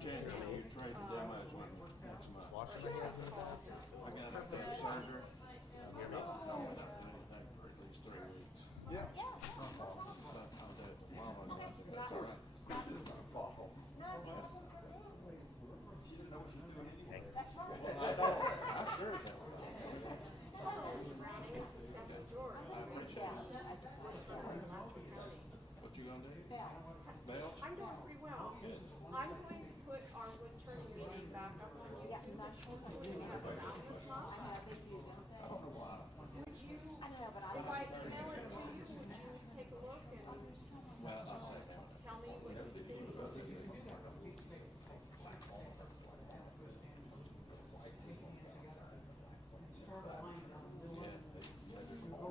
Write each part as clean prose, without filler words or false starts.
Chandler, you trade the demos with me next month. Washing my hands in the bathroom. I got surgery. I went up to anything for at least 3 weeks. Yeah. But I'll do it tomorrow. That's all right. Thanks. I'm sure it's all right. What you gonna do? Bells? I'm doing pretty well. I'm going to put our wood turning meeting back up on YouTube. I don't know why. If I email it to you, would you take a look and Well, I'll say that. tell me what you think?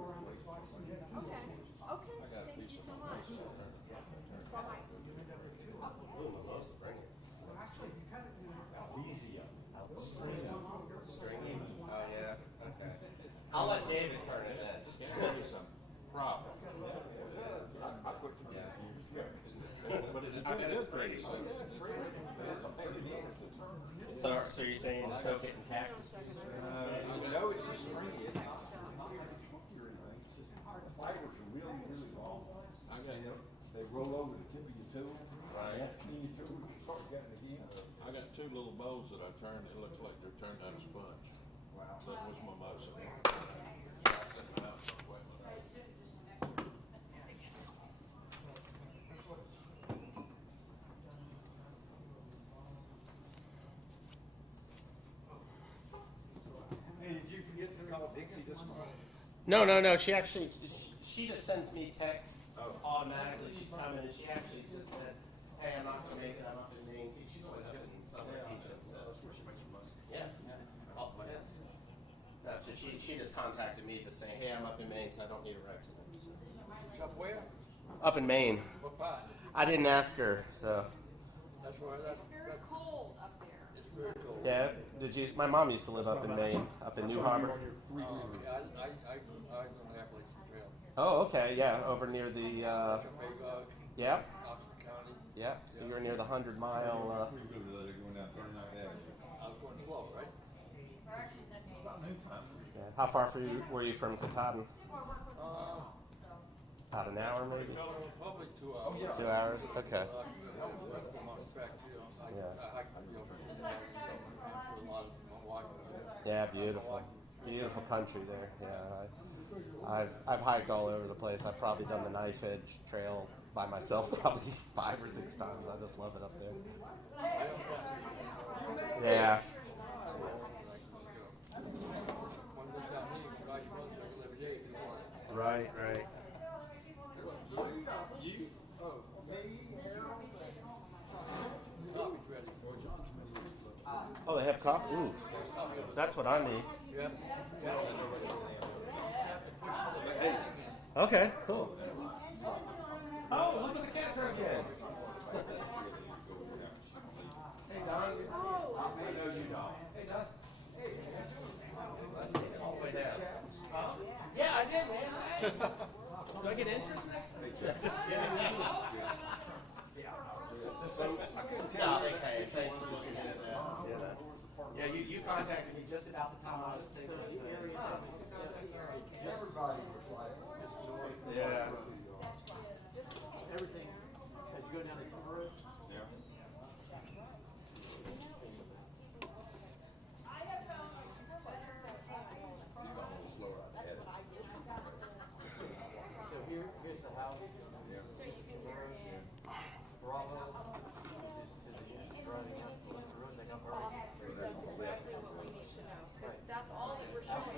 Okay. Okay. I got a Thank piece you of so much. Bye. Ooh, mimosa, bring it. Stringy. Oh, yeah. Okay. I'll let David turn it then. It's gonna be some problem. Yeah. But it's I bet it's pretty. So you're saying to soak it in cactus juice? No, it's just stringy. It's not cookie or anything. It's just the fibers are really, really long. I got They roll over the tip of your toe. Right. And your toe, you start getting it again. I got 2 little bowls that I turned. It looks like they're turned out of sponge. Wow. That was mimosa. I set them out somewhere. Hey, did you forget to call Dixie this morning? No. She actually, she just sends me texts automatically. She's coming, and she actually just said, "Hey, I'm not gonna make it. I'm up in Maine." She's always up in summer teaching, so That's where she makes her money. yeah. Oh, yeah. No, so she just contacted me to say, "Hey, I'm up in Maine, so I don't need a ride today." So. Up where? Up in Maine. What part? I didn't ask her, so That's where that's It's very cold up there. it's very cold. yeah. My mom used to live up in Maine, up in New Harbor. Yeah, I go to Appalachian Trail. Oh, okay, yeah, over near the Magog, yeah. Oxford County. Yeah, so you're near the 100-mile. We go to the other going down 39th Avenue. I was going slow, right? It's about noontime. Yeah. How far were you from Katahdin? Uh, About an hour, maybe. probably 2 hours. 2 hours. Okay. I hiked the field for a lot of walking. Yeah, beautiful, beautiful country there. Yeah, I've hiked all over the place. I've probably done the Knife Edge Trail by myself probably 5 or 6 times. I just love it up there. Yeah. One goes down here, you can ride your motorcycle every day if you want. Right. You? Oh, me, Harold. Coffee's ready. Oh, they have coffee. Ooh, that's what I need. You have to push it. Okay, cool. Oh, look at the cat again. Hey, Don. Good to see you. I know you, Don. Hey, Don. All the way down. Yeah, I did, man. Thanks. Do I get interest next time? Just kidding. I couldn't No, tell you. okay. Thanks for what you said. Yeah, you contacted me just about the time I was thinking. Everybody was like, Yeah. Everything, as you go down the road. yeah. So here's the house. Bravo. Just to the running up the road, they come right. That's exactly what we need to know, because that's all that we're showing.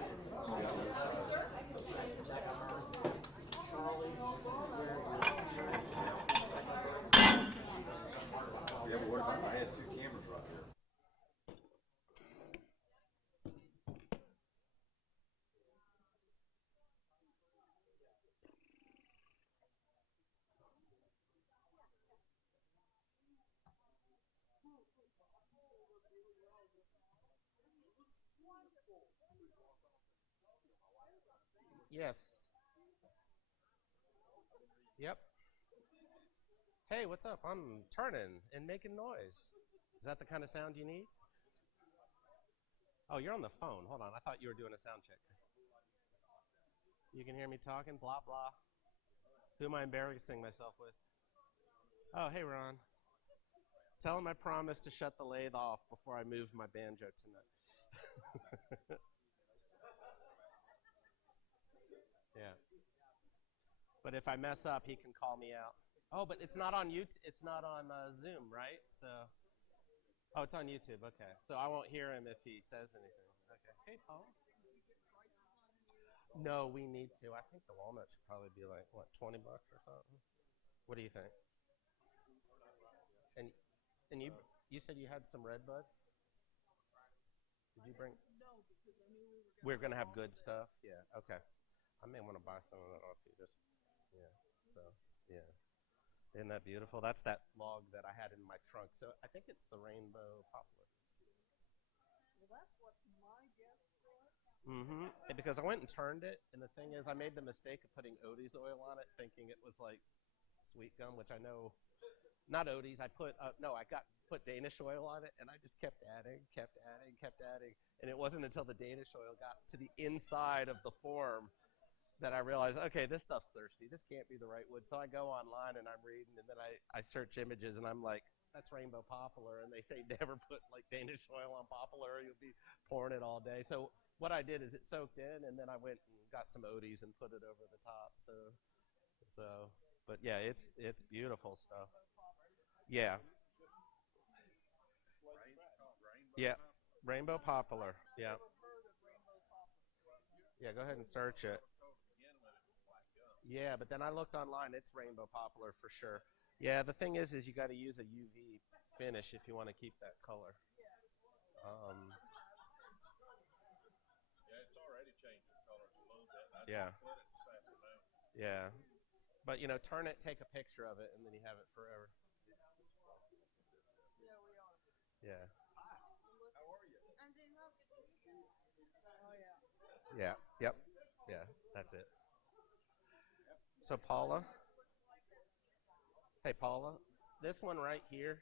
Sir, I can show you the Charlie, where Yeah, but what about, I had 2 cameras right there. Yes. Yep. Hey, what's up? I'm turning and making noise. Is that the kind of sound you need? Oh, you're on the phone. Hold on. I thought you were doing a sound check. You can hear me talking, blah, blah. Who am I embarrassing myself with? Oh, hey, Ron. Tell him I promised to shut the lathe off before I move my banjo tonight. Yeah. But if I mess up, he can call me out. Oh, but it's not on YouTube. It's not on Zoom, right? So, oh, it's on YouTube. Okay, so I won't hear him if he says anything. Okay. Hey, Paul. No, we need to. I think the walnut should probably be like what, $20 or something. What do you think? And you said you had some red bud. Did you bring? No, because I knew We're gonna have good stuff. Yeah. Okay. I may want to buy some of that off you. Just yeah. So yeah. Isn't that beautiful? That's that log that I had in my trunk. So I think it's the rainbow poplar. Well, that's what my guess was. Mm-hmm. Because I went and turned it, and the thing is, I made the mistake of putting Odie's oil on it, thinking it was like sweet gum, which I know, not Odie's. I put put Danish oil on it, and I just kept adding, and it wasn't until the Danish oil got to the inside of the form that I realized, okay, this stuff's thirsty. This can't be the right wood. So I go online and I'm reading, and then I search images, and I'm like, that's rainbow poplar, and they say never put like Danish oil on poplar, or you'll be pouring it all day. So what I did is it soaked in, and then I went and got some Odie's and put it over the top. So, but yeah, it's beautiful stuff. Yeah. Yeah, rainbow poplar. Yeah. Yeah, go ahead and search it. Yeah, but then I looked online. It's rainbow poplar for sure. Yeah, the thing is you got to use a UV finish if you want to keep that color. Yeah, it's already changing colors a little bit. Yeah. Split it this afternoon. Yeah, but turn it, take a picture of it, and then you have it forever. Yeah, we are. Yeah. How are you? I'm doing well. Good to see you. Oh, yeah. Yeah. Yep. Yeah. That's it. So Paula. Hey Paula, this one right here.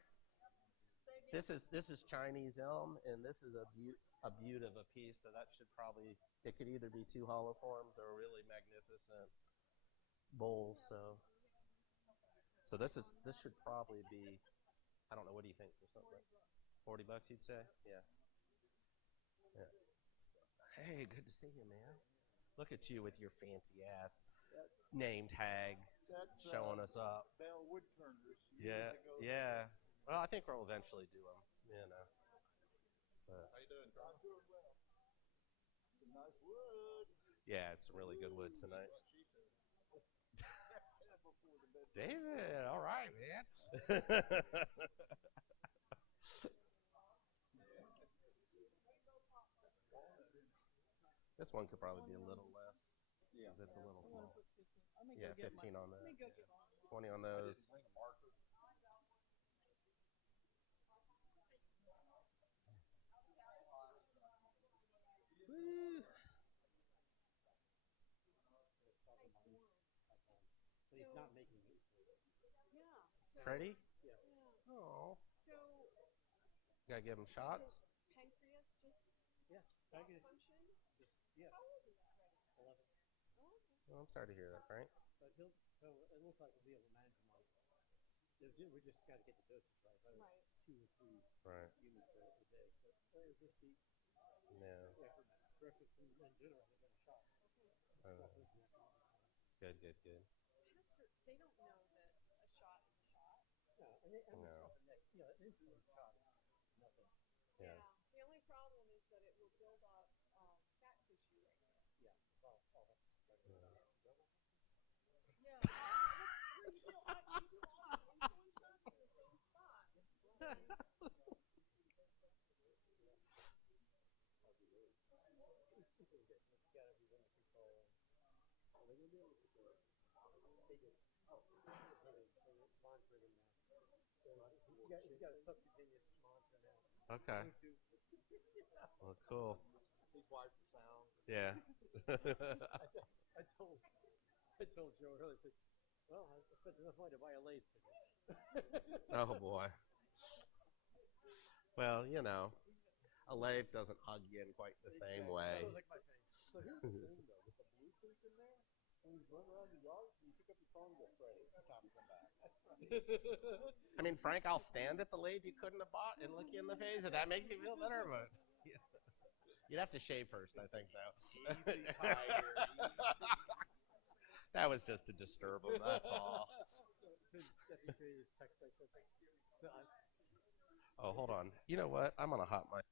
This is Chinese elm, and this is a beaut of a piece. So that should probably, it could either be two hollow forms or a really magnificent bowl. So this should probably be, I don't know, what do you think for something like $40 you'd say? Yeah. Hey, good to see you, man. Look at you with your fancy ass name tag showing us up. Bell Woodturners. Yeah. Well, I think we'll eventually do them, But, How you doing, Carl? I'm doing well. Some nice wood. yeah, it's really good wood tonight. What she said. Before the bed. David, all right, man. This one could probably be a little less. Yeah. 'Cause it's a little small. Let me Yeah, go get 15 on that. Let me go get one. 20 on those. Bring a marker. Woo. But he's not making it. Yeah. So, Freddie? Yeah. yeah. Oh. So, Gotta give him shots. pancreas just Yeah. I get it. function? Yeah. How old is Freddie? 11. Oh, okay. Well, I'm sorry to hear that, Frank. But it looks like we'll be able to manage him. We just got to get the doses right. Right. 2 or 3 Right. units a day. But it'll just be Yeah. for breakfast and dinner. They're going to shot. Good. Pets are, they don't know that a shot is a shot. No, No. an insulin shot is nothing. Yeah. The only problem is that it will build up fat tissue right there. Yeah. It's all that. Yeah. You do all the insulin shots in the same spot. You got everything to control. Are they going to be able to control it? They did. Oh, they're monitoring him now. He's got a subcutaneous monitor now. Okay. Well, cool. He's wired for sound. Yeah. I told Joe earlier, I said, well, I spent enough money to buy a lathe today. Oh boy. Well, you know, a lathe doesn't hug you in quite the same way. That was like my thing. So here's the thing though, with the Bluetooth in there, when you run around the yard, you pick up your phone and go, Freddie, it's time to come back. That's right. I mean, Frank, I'll stand at the lathe you couldn't have bought and look you in the face if that makes you feel better, but you'd have to shave first, I think, though. Easy, Tiger. That was just to disturb him, that's all. So Stephanie created a text I said, so Oh, hold on. You know what? I'm on a hot mic.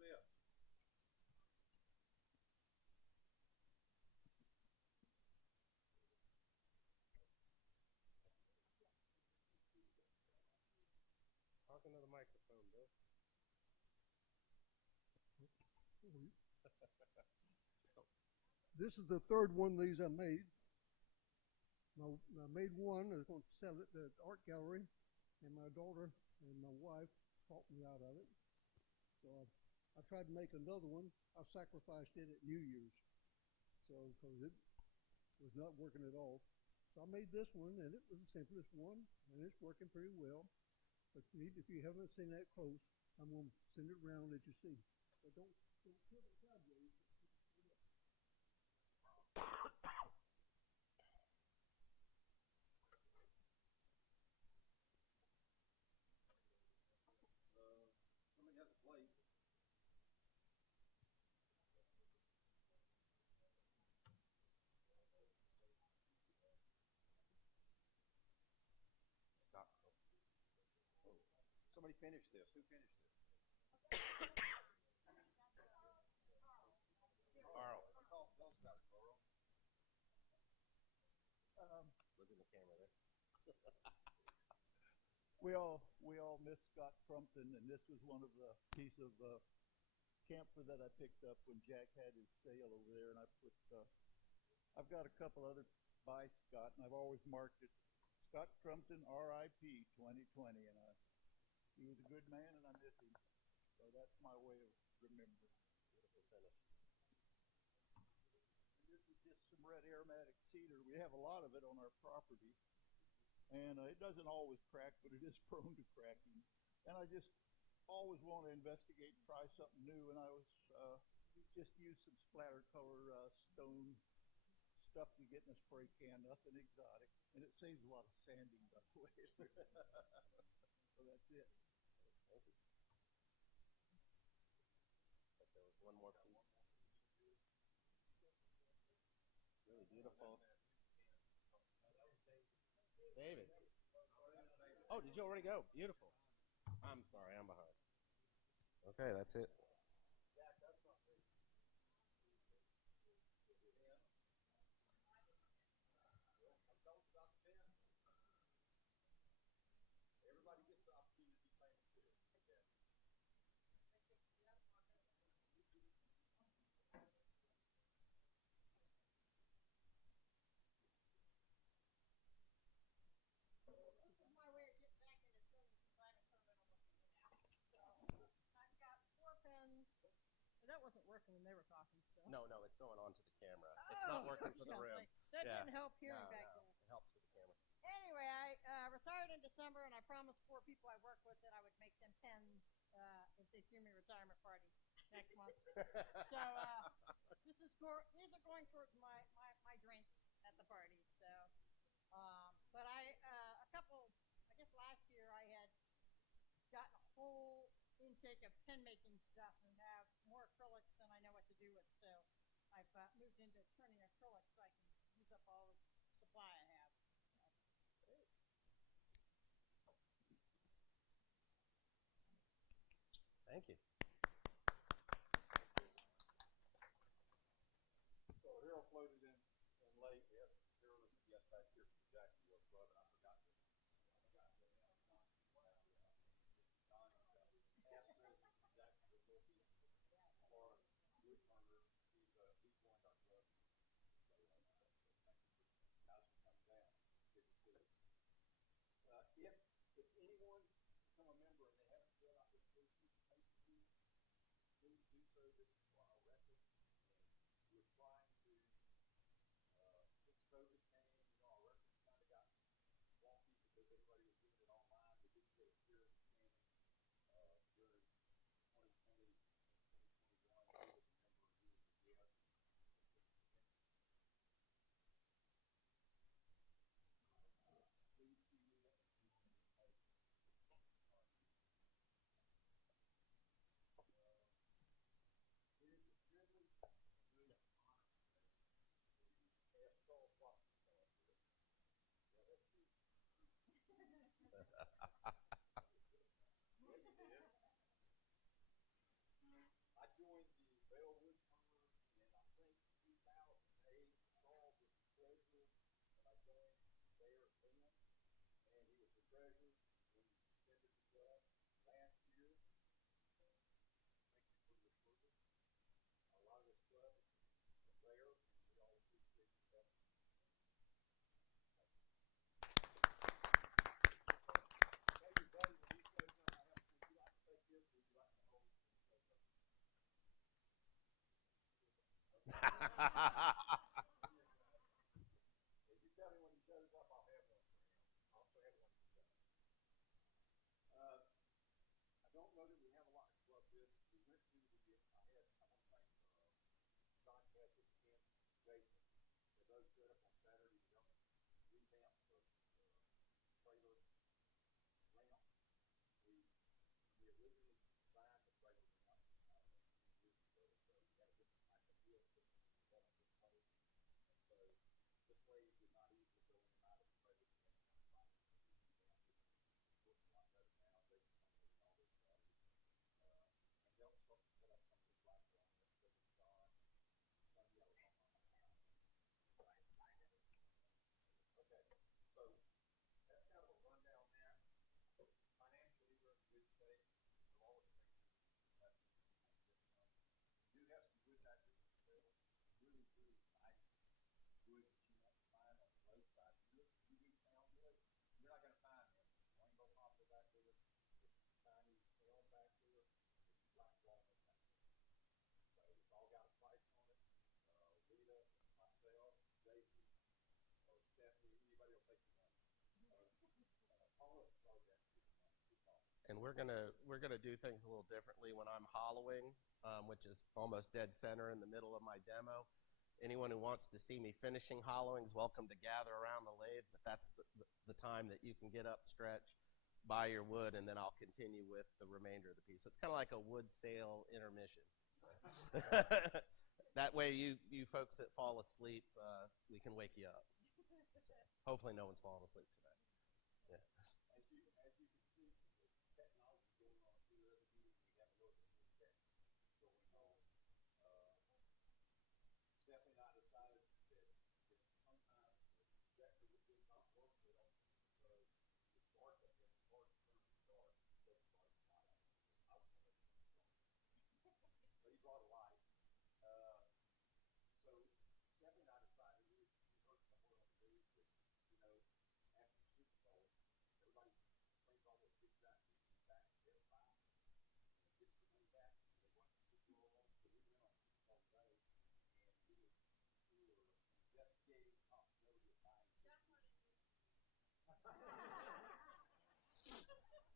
Smith. Talking to the microphone, Bill. This is the third one of these I made. I made one. I was going to sell it at the art gallery, and my daughter and my wife talked me out of it. So I tried to make another one. I sacrificed it at New Year's, so because it was not working at all. So I made this one, and it was the simplest one, and it's working pretty well. But if you haven't seen that close, I'm going to send it around that you see. But don't kill it sideways. Somebody has a plate. Stop. Somebody finish this. Who finished this? Carl. Carl's got it, Carl. Look in the camera there. We all miss Scott Crumpton, and this was one of the piece of camphor that I picked up when Jack had his sale over there, and I've got a couple other by Scott, and I've always marked it Scott Crumpton, R.I.P. 2020, and he was a good man, and I miss him. So that's my way of remembering. Beautiful finish. And this is just some red aromatic cedar. We have a lot of it on our property. And it doesn't always crack, but it is prone to cracking. And I just always want to investigate, try something new. And I was just used some splatter color stone stuff you get in a spray can, nothing exotic. And it saves a lot of sanding, by the way. So that's it. Thank you. But there was one more piece. Really beautiful. David. Oh, did you already go? Beautiful. I'm sorry, I'm behind. Okay, that's it. Everybody gets the opportunity to be famous too. This is my way of getting back into filming since I haven't turned it almost a year now. So I've got 4 pens. That wasn't working when they were talking. So. No, it's going on to the camera. It's not working for the yes, room. That Yeah. didn't help hearing No, back no. there. It helps with the camera. Anyway, I retired in December, and I promised 4 people I work with that I would make them pens if they threw me a retirement party next month. So these are going towards my drinks at the party. So, but a couple, I guess last year I had gotten a whole intake of pen making stuff and have more acrylics than I know what to do with. So I've moved into turning acrylics so I can use up all this supply I have. Thank you. So Harold floated in late. We had Harold as a guest back here from the Jacksonville Club, and I forgot to announce Don past president of Jacksonville will be Florida Woodturners. He's joined our club. So thank you for guys for coming down. Good to see you. If anyone become a member and they haven't filled out this blue sheet of paper, please do so. This is for our record. And we're trying to, since COVID came, our records kind of got joined the Bell Woodturners in, I think, 2008. Saul was the treasurer, and I joined there then. And he was the treasurer when we suspended the club last year. Thank you for your service. A lot of this club is from there, and we all appreciate your help. Thank you, buddy. When you say something, I have to, would you like to take this, or would you like to hold it and say something? If you tell me when he shows up, I'll have one for him. I'll also have one for you. I don't know that we have a lot of club business. We went to the, I want to thank John Cassidy, Ken, Jason, for those showed up on Saturday to help revamp the trailer ramp. When we originally designed the trailer ramp, years ago, so we had a different type of wheel system we had on this trailer. And so this way you could not easily go in and out of the trailer. Works a lot better now. Jason and all this stuff. And help start to set up some of the platform that with John. Some yellow on my mind. Okay, so that's kind of a rundown there. Financially, we're in good shape. We're always making investments. We do have some good actors for sale. Really, really nice wood that you won't find on the roadside. If you look at TV town wood, you're not going to find them. Rainbow poplar back there, this Chinese elm back there, this black walnut back there. So it's all got a price on it. Rita, myself, Daisy, or Stephanie, anybody will take the money. Paula, sorry, that's good money. And we're gonna do things a little differently when I'm hollowing, which is almost dead center in the middle of my demo. Anyone who wants to see me finishing hollowing is welcome to gather around the lathe, but that's the time that you can get up, stretch, buy your wood, and then I'll continue with the remainder of the piece. So it's kind of like a wood sale intermission. That way you folks that fall asleep, we can wake you up. So hopefully no one's falling asleep today. Yeah. As you can see, the technology going on here, we have a little bit more tech going on. Stephanie and I decided that sometimes the projector did not work well because it's dark up there. It's hard to turn it dark. So it's dark light. I was going to turn it dark. But he brought a light. So Stephanie and I decided we heard somewhere on the news that, after the Super Bowl, everybody brings all those big jackets back to their side and gets the money back. They watch the Super Bowl. So we went on Super Bowl day and we were investigating the possibility of buying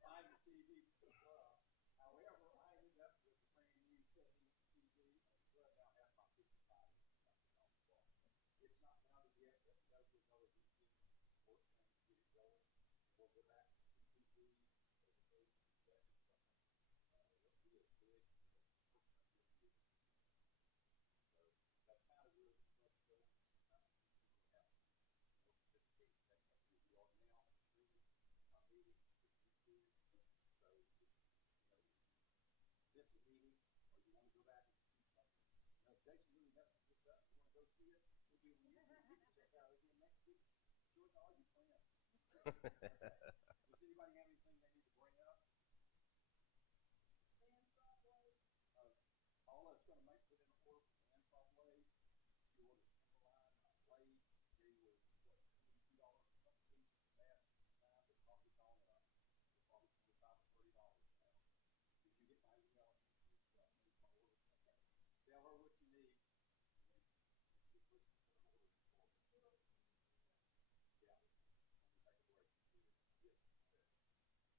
buying the TV for the club. However, I ended up with a brand new 70-inch TV, and the club now has about 55 inches on the wall. It's not mounted yet. We have to go through another routine work thing to get it going. We'll go back to CTV as opposed to projecting something that really big. So that's kind of where the club's going. Sometimes we have more sophisticated technology. We are now streaming our meetings to YouTube. So miss a meeting or you want to go back and see something. Jason really messed this up. You want to go see it? We'll be on YouTube. You can check out again next week. Show it to all your friends. Does anybody have anything they need to bring up? Paula's going to put in an order for bandsaw blades. She ordered Timberline blades. They were, $22 a piece for that. Now they're probably gone up. They're probably $25 or $30 now. Did you get my email? Okay. Tell her what you need. And she puts an order for me. Yeah. Let me take a break. Yes.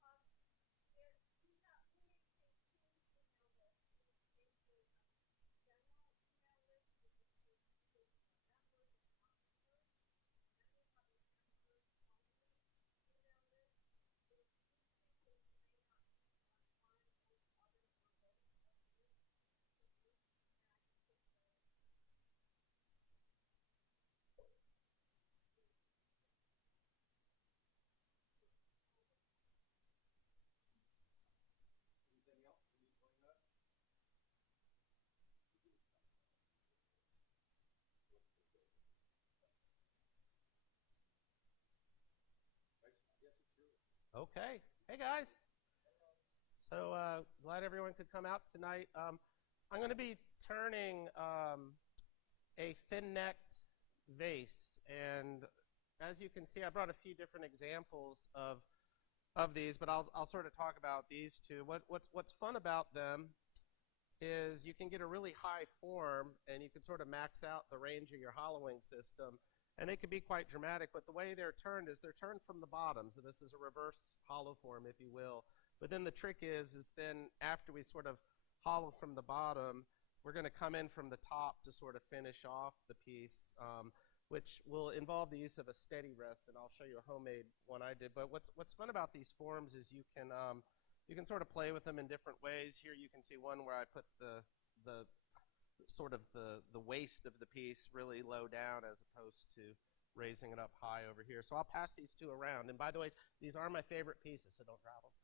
Okay. Hey, guys. So glad everyone could come out tonight. I'm going to be turning a thin-necked vase. And as you can see, I brought a few different examples of these, but I'll sort of talk about these two. What's fun about them is you can get a really high form, and you can sort of max out the range of your hollowing system. And they can be quite dramatic, but the way they're turned is they're turned from the bottom. So this is a reverse hollow form, if you will. But then the trick is then after we sort of hollow from the bottom, we're going to come in from the top to sort of finish off the piece, which will involve the use of a steady rest. And I'll show you a homemade one I did. But what's fun about these forms is you can sort of play with them in different ways. Here you can see one where I put the sort of the waist of the piece really low down as opposed to raising it up high over here. So I'll pass these two around. And by the way, these are my favorite pieces, so don't drop them.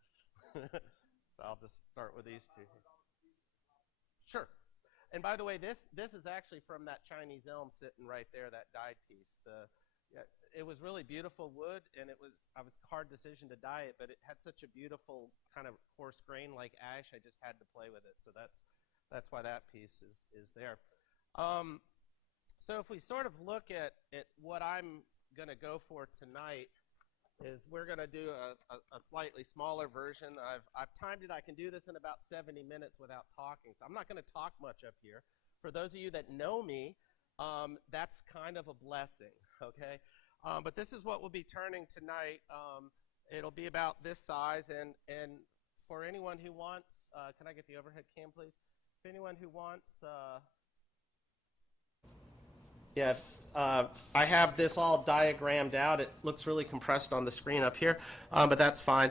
So I'll just start with these two. Sure. And by the way, this is actually from that Chinese elm sitting right there, that dyed piece. It was really beautiful wood, and it was a hard decision to dye it, but it had such a beautiful kind of coarse grain like ash. I just had to play with it. So that's why that piece is there. So if we sort of look at what I'm going to go for tonight, is we're going to do a slightly smaller version. I've timed it. I can do this in about 70 minutes without talking. So I'm not going to talk much up here. For those of you that know me, that's kind of a blessing, okay? But this is what we'll be turning tonight. It'll be about this size. And for anyone who wants, can I get the overhead cam, please? If anyone who wants... Yeah, I have this all diagrammed out. It looks really compressed on the screen up here, but that's fine.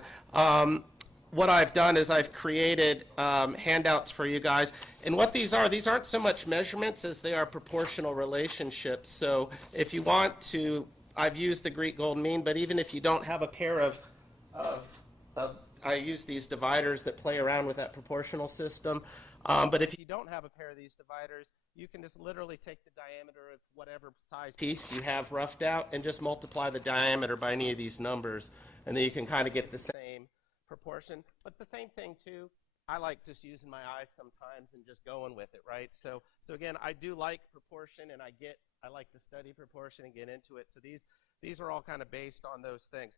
What I've done is I've created handouts for you guys. And what these aren't so much measurements as they are proportional relationships. So if you want to, I've used the Greek gold mean, but even if you don't have a pair of I use these dividers that play around with that proportional system. But if you don't have a pair of these dividers, you can just literally take the diameter of whatever size piece you have roughed out and just multiply the diameter by any of these numbers. And then you can kind of get the same proportion. But the same thing, too, I like just using my eyes sometimes and just going with it, right? So again, I do like proportion, and I like to study proportion and get into it. So these are all kind of based on those things.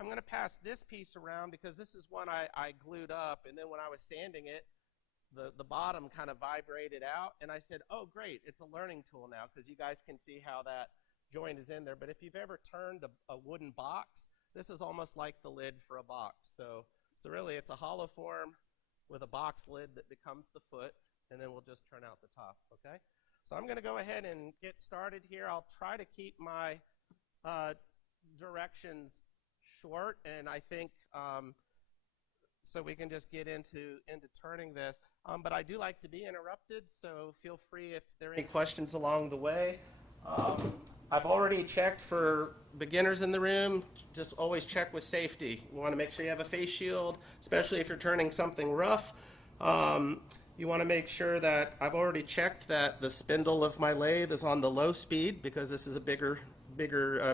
I'm going to pass this piece around because this is one I glued up, and then when I was sanding it, the bottom kind of vibrated out, and I said, oh, great, it's a learning tool now because you guys can see how that joint is in there. But if you've ever turned a wooden box, this is almost like the lid for a box. So really, it's a hollow form with a box lid that becomes the foot, and then we'll just turn out the top, okay? So I'm going to go ahead and get started here. I'll try to keep my directions short, and I think so we can just get into turning this. But I do like to be interrupted, so feel free if there are any questions along the way. I've already checked for beginners in the room. Just always check with safety. You want to make sure you have a face shield, especially if you're turning something rough. You want to make sure that I've already checked that the spindle of my lathe is on the low speed because this is a bigger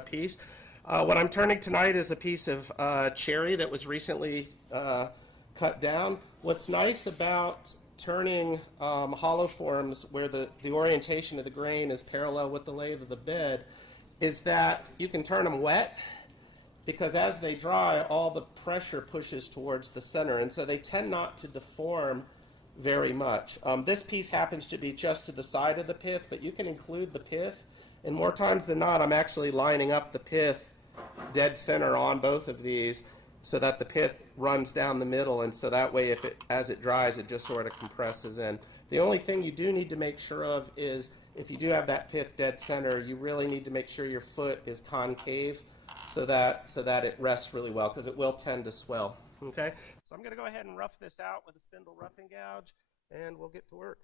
piece. What I'm turning tonight is a piece of cherry that was recently cut down. What's nice about turning hollow forms where the orientation of the grain is parallel with the lay of the bed is that you can turn them wet because as they dry, all the pressure pushes towards the center, and so they tend not to deform very much. This piece happens to be just to the side of the pith, but you can include the pith, and more times than not, I'm actually lining up the pith dead center on both of these so that the pith runs down the middle, and so that way as it dries, it just sort of compresses in. The only thing you do need to make sure of is if you do have that pith dead center, you really need to make sure your foot is concave so that it rests really well because it will tend to swell. Okay, so I'm going to go ahead and rough this out with a spindle roughing gouge, and we'll get to work.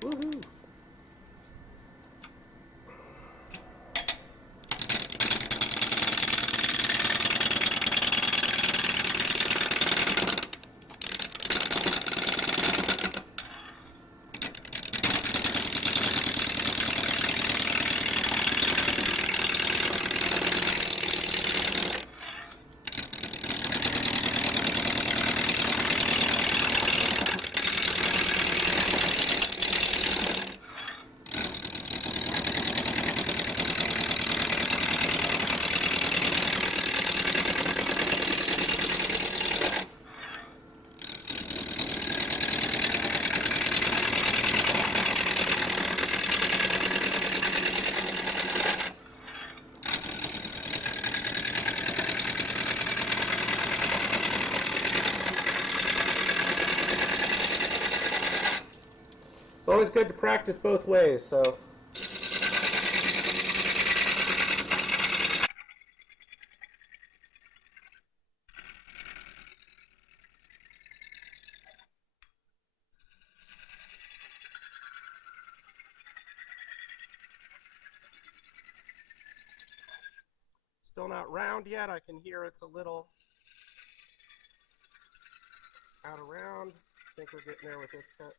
Woohoo! always good to practice both ways, so. Still not round yet. I can hear it's a little out of round. I think we're getting there with this cut.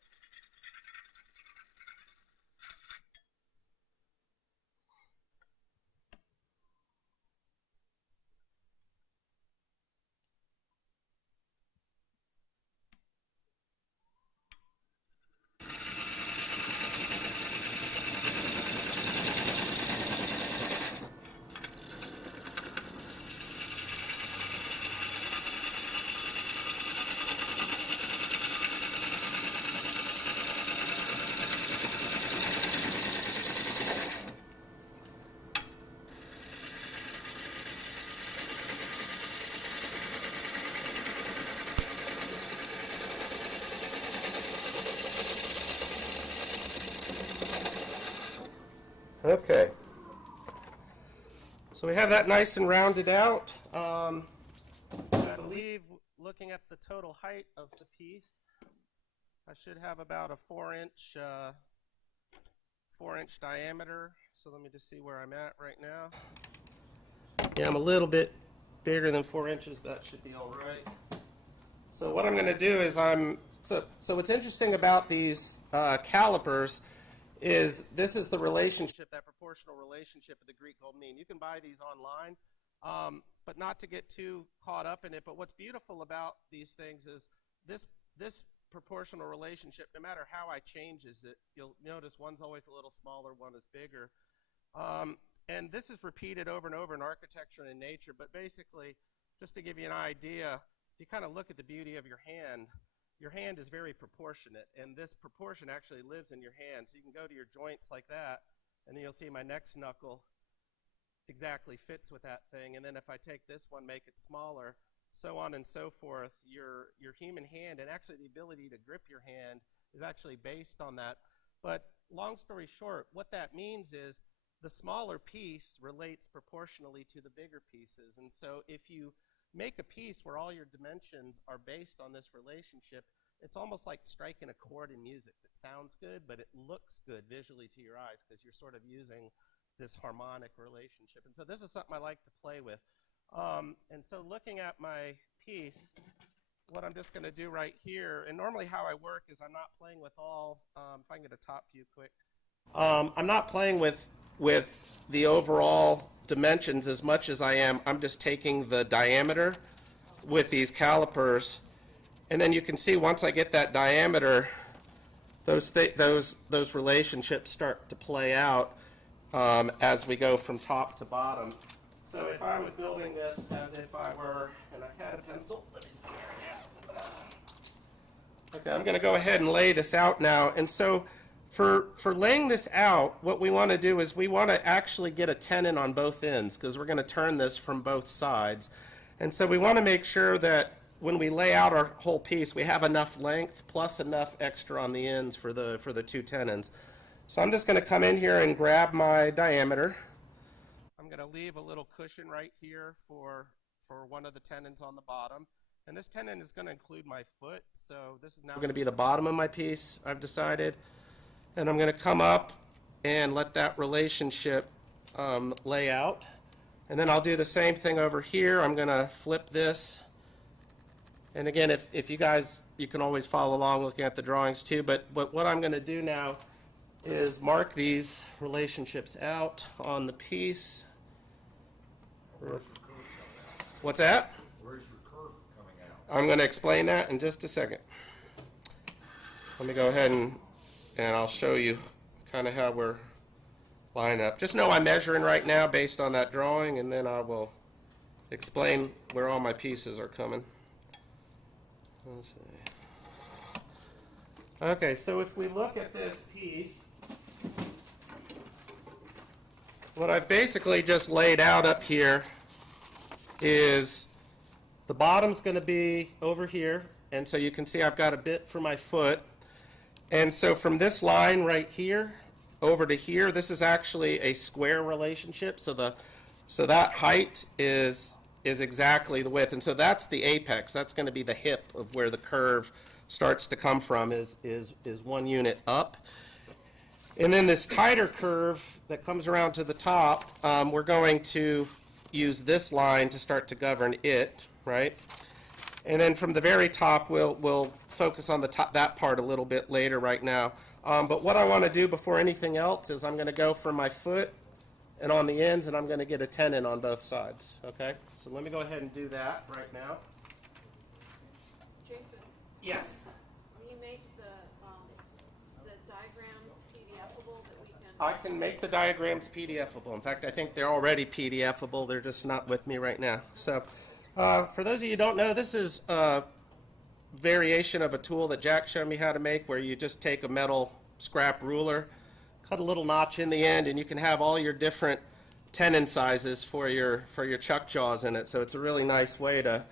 Okay. So we have that nice and rounded out. I believe, looking at the total height of the piece, I should have about a 4-inch diameter. So let me just see where I'm at right now. Yeah, I'm a little bit bigger than 4 inches. That should be all right. So what I'm going to do is so what's interesting about these calipers is this is the relationship, that proportional relationship of the Greek gold mean. You can buy these online, but not to get too caught up in it. But what's beautiful about these things is this proportional relationship, no matter how I changes it, you'll notice one's always a little smaller, one is bigger. And this is repeated over and over in architecture and in nature, but basically, just to give you an idea, if you kind of look at the beauty of your hand is very proportionate, and this proportion actually lives in your hand. So you can go to your joints like that, and then you'll see my next knuckle exactly fits with that thing. And then if I take this one, make it smaller, so on and so forth, your human hand, and actually the ability to grip your hand, is actually based on that. But long story short, what that means is the smaller piece relates proportionally to the bigger pieces. And so if you make a piece where all your dimensions are based on this relationship, it's almost like striking a chord in music that sounds good, but it looks good visually to your eyes because you're sort of using this harmonic relationship. And so this is something I like to play with. And so looking at my piece, what I'm just going to do right here, and normally how I work is I'm not playing with all, if I can get a top view quick. I'm not playing with the overall dimensions as much as I'm just taking the diameter with these calipers, and then you can see once I get that diameter, those relationships start to play out as we go from top to bottom. So if I was building this as if I were, and I had a pencil, let me see here. Okay, I'm going to go ahead and lay this out now. And so for laying this out, what we want to do is we want to actually get a tenon on both ends because we're going to turn this from both sides. And so we want to make sure that when we lay out our whole piece, we have enough length plus enough extra on the ends for the two tenons. So I'm just going to come in here and grab my diameter. I'm going to leave a little cushion right here for one of the tenons on the bottom. And this tenon is going to include my foot, so this is now going to be the bottom of my piece, I've decided. And I'm going to come up and let that relationship lay out. And then I'll do the same thing over here. I'm going to flip this. And again, if you guys, you can always follow along looking at the drawings too, but what I'm going to do now is mark these relationships out on the piece. What's that? Where's your curve coming out? I'm going to explain that in just a second. Let me go ahead and I'll show you kind of how we're lining up. Just know I'm measuring right now based on that drawing, and then I will explain where all my pieces are coming. Let's see. Okay, so if we look at this piece, what I've basically just laid out up here is the bottom's going to be over here, and so you can see I've got a bit for my foot, And so from this line right here over to here, this is actually a square relationship. So that height is exactly the width. And so that's the apex. That's going to be the hip of where the curve starts to come from is 1 unit up. And then this tighter curve that comes around to the top, we're going to use this line to start to govern it, right? And then from the very top, we'll focus on the top, that part a little bit later right now. But what I want to do before anything else is I'm going to go for my foot and on the ends, and I'm going to get a tenon on both sides, okay? So let me go ahead and do that right now. Jason, Yes. will you make the diagrams PDFable that we can? I can make the diagrams PDFable. In fact, I think they're already PDFable. They're just not with me right now. So for those of you who don't know, this is a variation of a tool that Jack showed me how to make, where you just take a metal scrap ruler, cut a little notch in the end, and you can have all your different tenon sizes for your chuck jaws in it. So it's a really nice way to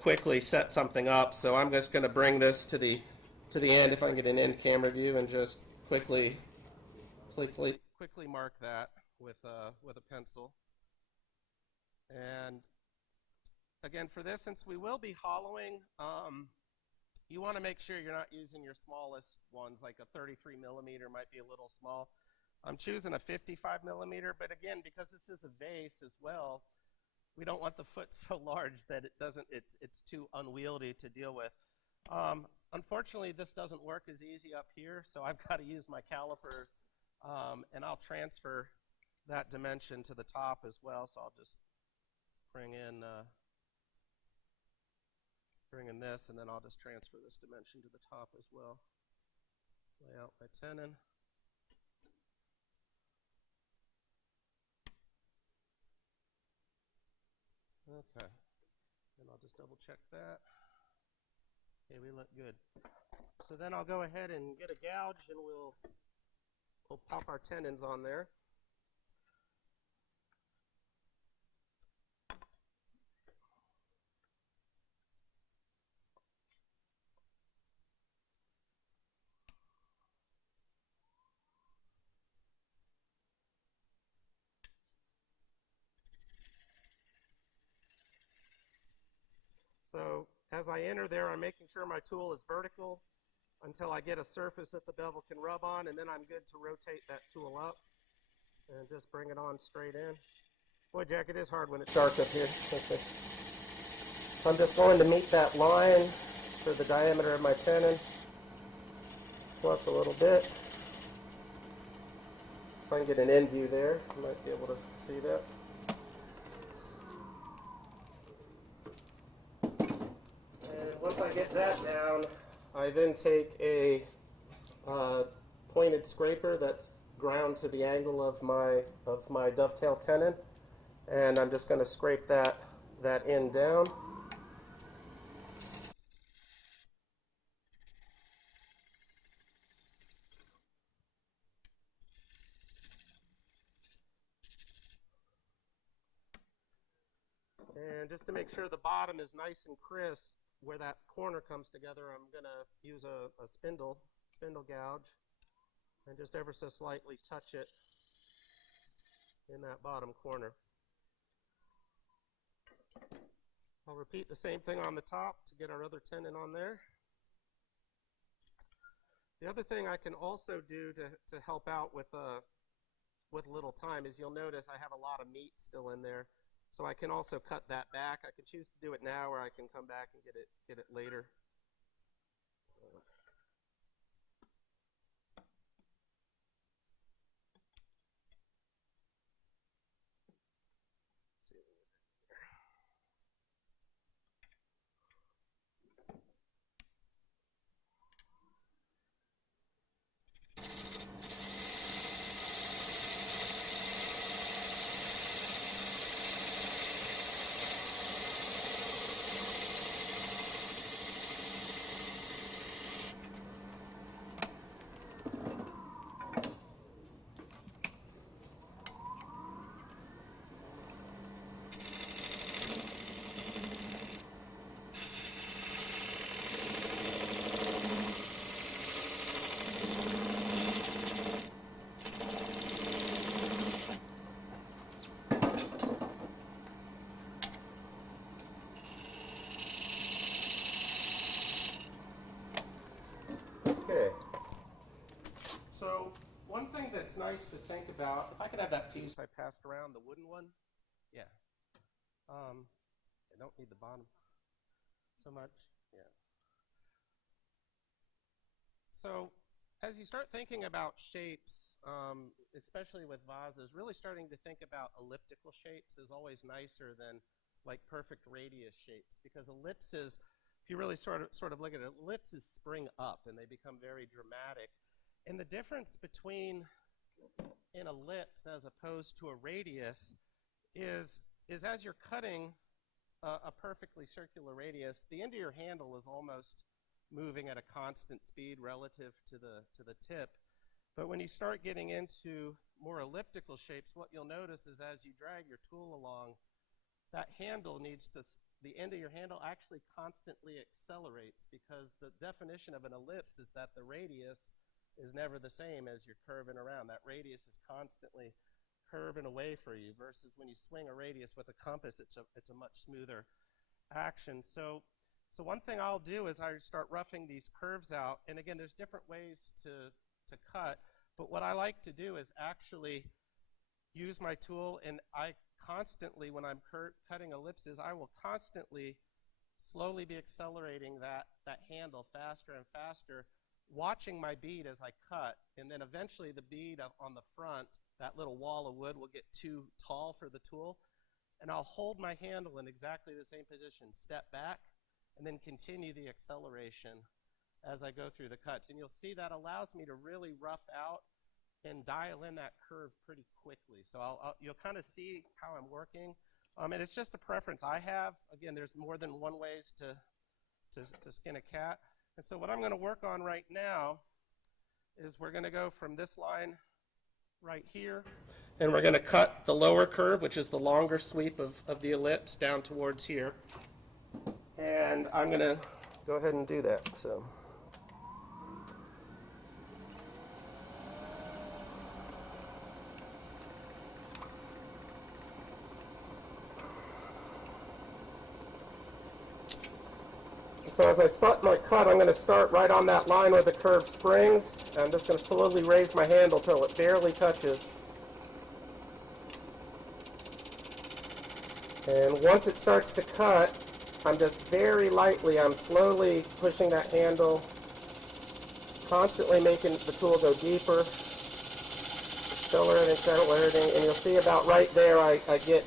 quickly set something up. So I'm just going to bring this to the end, if I can get an end camera view, and just quickly mark that with a pencil. And again, for this, since we will be hollowing, you want to make sure you're not using your smallest ones. Like a 33 millimeter might be a little small. I'm choosing a 55 millimeter, but again, because this is a vase as well, we don't want the foot so large that it's too unwieldy to deal with. Unfortunately, this doesn't work as easy up here, so I've got to use my calipers, and I'll transfer that dimension to the top as well. So I'll just bring in this, and then I'll just transfer this dimension to the top as well. Lay out my tenon. Okay, and I'll just double check that. Okay, we look good. So then I'll go ahead and get a gouge, and we'll pop our tenons on there. So as I enter there, I'm making sure my tool is vertical until I get a surface that the bevel can rub on, and then I'm good to rotate that tool up and just bring it on straight in. Boy, Jack, it is hard when it's dark up here. Okay. So I'm just going to meet that line for the diameter of my tenon, plus a little bit. If I can get an end view there, you might be able to see that. Once I get that down, I then take a pointed scraper that's ground to the angle of my dovetail tenon, and I'm just going to scrape that end down. And just to make sure the bottom is nice and crisp, where that corner comes together, I'm going to use a spindle gouge and just ever so slightly touch it in that bottom corner. I'll repeat the same thing on the top to get our other tenon on there. The other thing I can also do to help out with a little time is, you'll notice I have a lot of meat still in there. So I can also cut that back. I can choose to do it now, or I can come back and get it later. it's nice to think about, if I could have that piece I passed around, the wooden one. Yeah. I don't need the bottom so much. Yeah. So as you start thinking about shapes, especially with vases, really starting to think about elliptical shapes is always nicer than like perfect radius shapes, because ellipses, if you really sort of look at it, ellipses spring up and they become very dramatic. And the difference between an ellipse as opposed to a radius is as you're cutting a perfectly circular radius, the end of your handle is almost moving at a constant speed relative to the tip. But when you start getting into more elliptical shapes, what you'll notice is as you drag your tool along, that handle needs to, the end of your handle actually constantly accelerates, because the definition of an ellipse is that the radius is never the same as you're curving around. That radius is constantly curving away for you, versus when you swing a radius with a compass, it's a much smoother action. So one thing I'll do is I start roughing these curves out, and again, there's different ways to cut, but what I like to do is actually use my tool, and I constantly, when I'm cutting ellipses, I will constantly slowly be accelerating that handle faster and faster, watching my bead as I cut, and then eventually the bead on the front, that little wall of wood, will get too tall for the tool, and I'll hold my handle in exactly the same position, step back, and then continue the acceleration as I go through the cuts. And you'll see that allows me to really rough out and dial in that curve pretty quickly. So you'll kind of see how I'm working. And it's just a preference I have. Again, there's more than one ways to skin a cat. And so what I'm going to work on right now is we're going to go from this line right here, and we're going to cut the lower curve, which is the longer sweep of the ellipse, down towards here. And I'm going to go ahead and do that. So as I start my cut, I'm going to start right on that line where the curve springs. I'm just going to slowly raise my handle till it barely touches. And once it starts to cut, I'm just very lightly, I'm slowly pushing that handle, constantly making the tool go deeper, accelerating, and you'll see about right there I get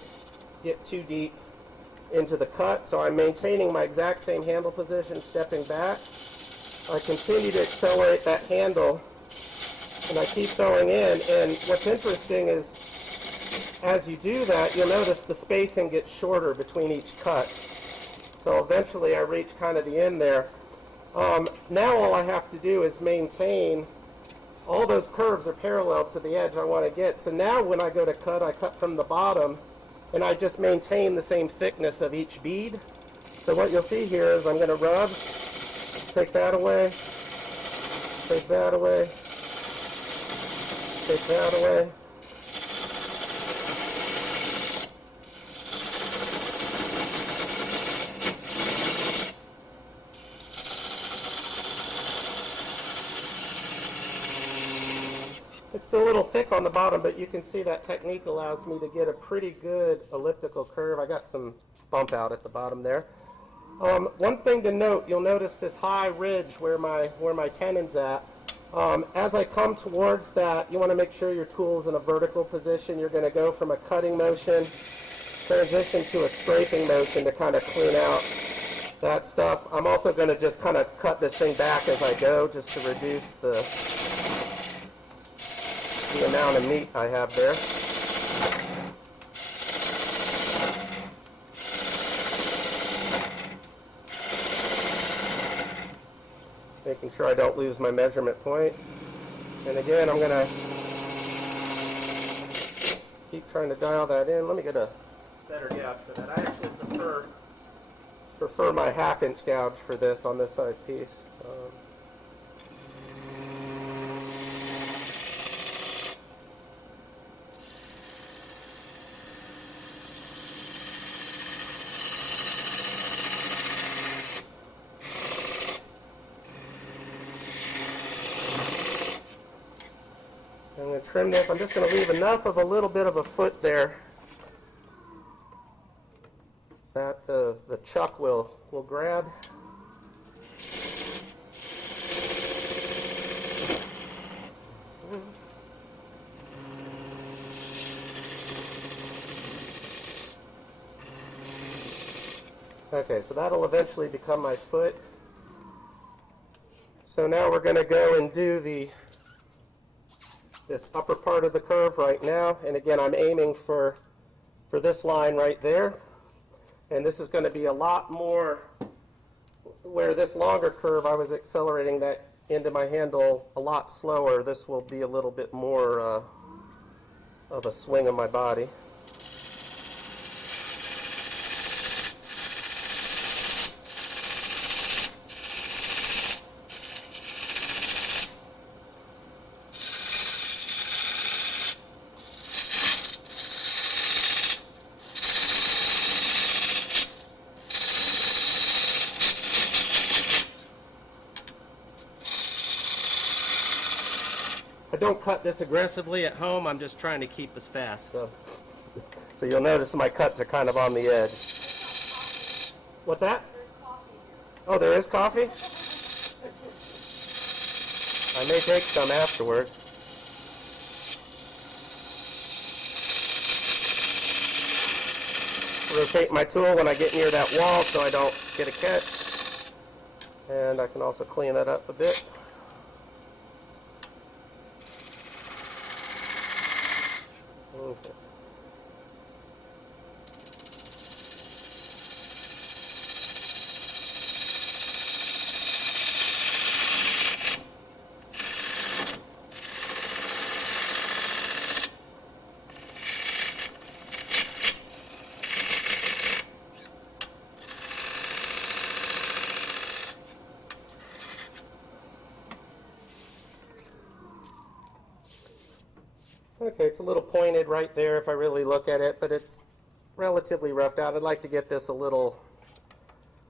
too deep into the cut, so I'm maintaining my exact same handle position, stepping back. I continue to accelerate that handle, and I keep going in, and what's interesting is as you do that, you'll notice the spacing gets shorter between each cut. So eventually I reach kind of the end there. Now all I have to do is maintain, all those curves are parallel to the edge I want to get. So now when I go to cut, I cut from the bottom, and I just maintain the same thickness of each bead. So what you'll see here is I'm going to rub, take that away, take that away, take that away. It's still a little thick on the bottom, but you can see that technique allows me to get a pretty good elliptical curve. I got some bump out at the bottom there. One thing to note, you'll notice this high ridge where my tenon's at. As I come towards that, you want to make sure your tool's in a vertical position. You're going to go from a cutting motion, transition to a scraping motion to kind of clean out that stuff. I'm also going to just kind of cut this thing back as I go, just to reduce the amount of meat I have there. Making sure I don't lose my measurement point. And again, I'm going to keep trying to dial that in. Let me get a better gouge for that. I actually prefer my 1/2 inch gouge for this on this size piece. trim this. I'm just going to leave enough of a little bit of a foot there that the chuck will grab. Okay, so that'll eventually become my foot. So now we're going to go and do this upper part of the curve right now. And again, I'm aiming for this line right there. And this is going to be a lot more, where this longer curve, I was accelerating that into my handle a lot slower. This will be a little bit more of a swing of my body. I don't cut this aggressively at home. I'm just trying to keep this fast. So you'll notice my cuts are kind of on the edge. What's that? Oh, there is coffee? I may take some afterwards. Rotate my tool when I get near that wall so I don't get a catch. And I can also clean that up a bit. Okay. Okay, it's a little pointed right there if I really look at it, but it's relatively roughed out. I'd like to get this a little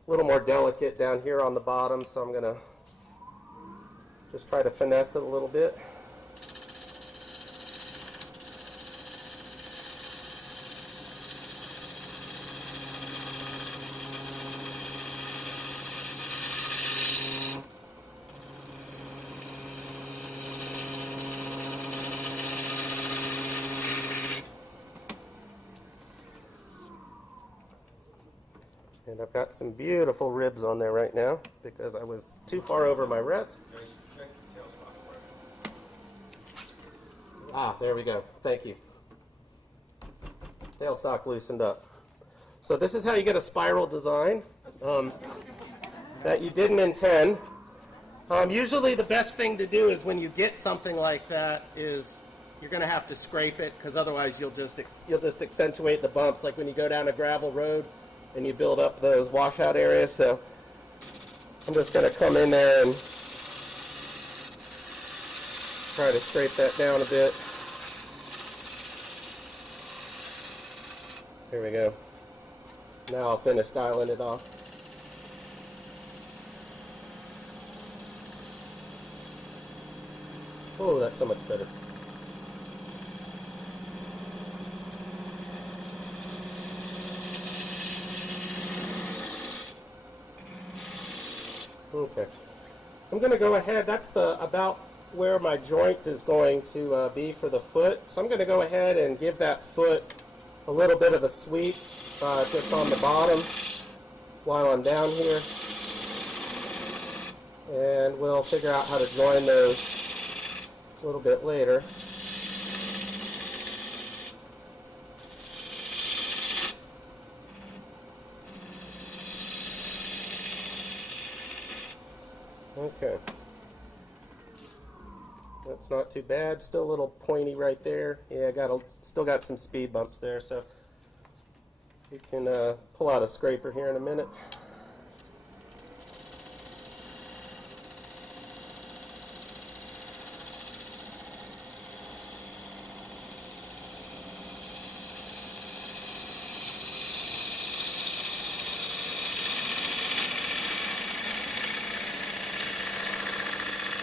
more delicate down here on the bottom, so I'm going to just try to finesse it a little bit. And I've got some beautiful ribs on there right now because I was too far over my rest. Ah, there we go. Thank you. Tailstock loosened up. So this is how you get a spiral design that you didn't intend. Usually the best thing to do is when you get something like that is you're going to have to scrape it because otherwise you'll just accentuate the bumps, like when you go down a gravel road and you build up those washout areas. So I'm just going to come in there and try to scrape that down a bit. Here we go. Now I'll finish dialing it off. Oh, that's so much better. Okay. I'm going to go ahead. That's about where my joint is going to be for the foot. So I'm going to go ahead and give that foot a little bit of a sweep just on the bottom while I'm down here. And we'll figure out how to join those a little bit later. Okay. That's not too bad. Still a little pointy right there. Yeah, still got some speed bumps there, so you can pull out a scraper here in a minute.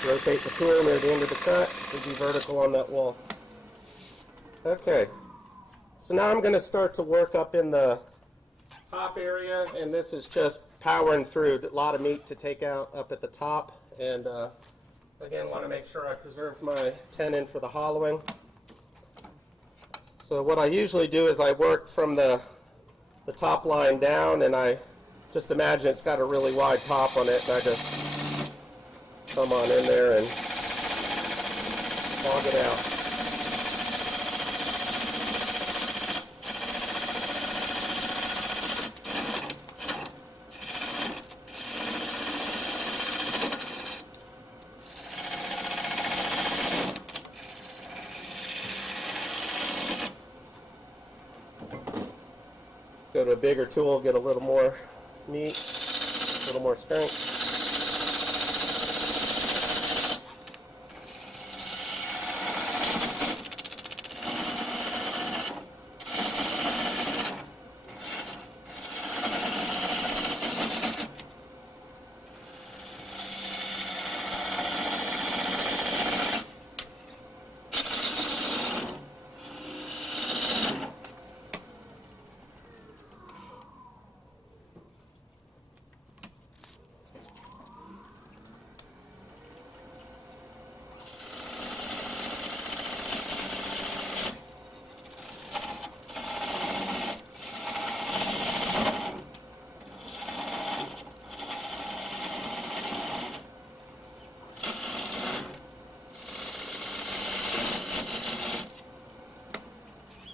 Rotate the tool near the end of the cut to be vertical on that wall. Okay, so now I'm going to start to work up in the top area, and this is just powering through. A lot of meat to take out up at the top, and again, want to make sure I preserve my tenon for the hollowing. So what I usually do is I work from the top line down, and I just imagine it's got a really wide top on it, and I just come on in there and log it out. Go to a bigger tool, get a little more meat, a little more strength.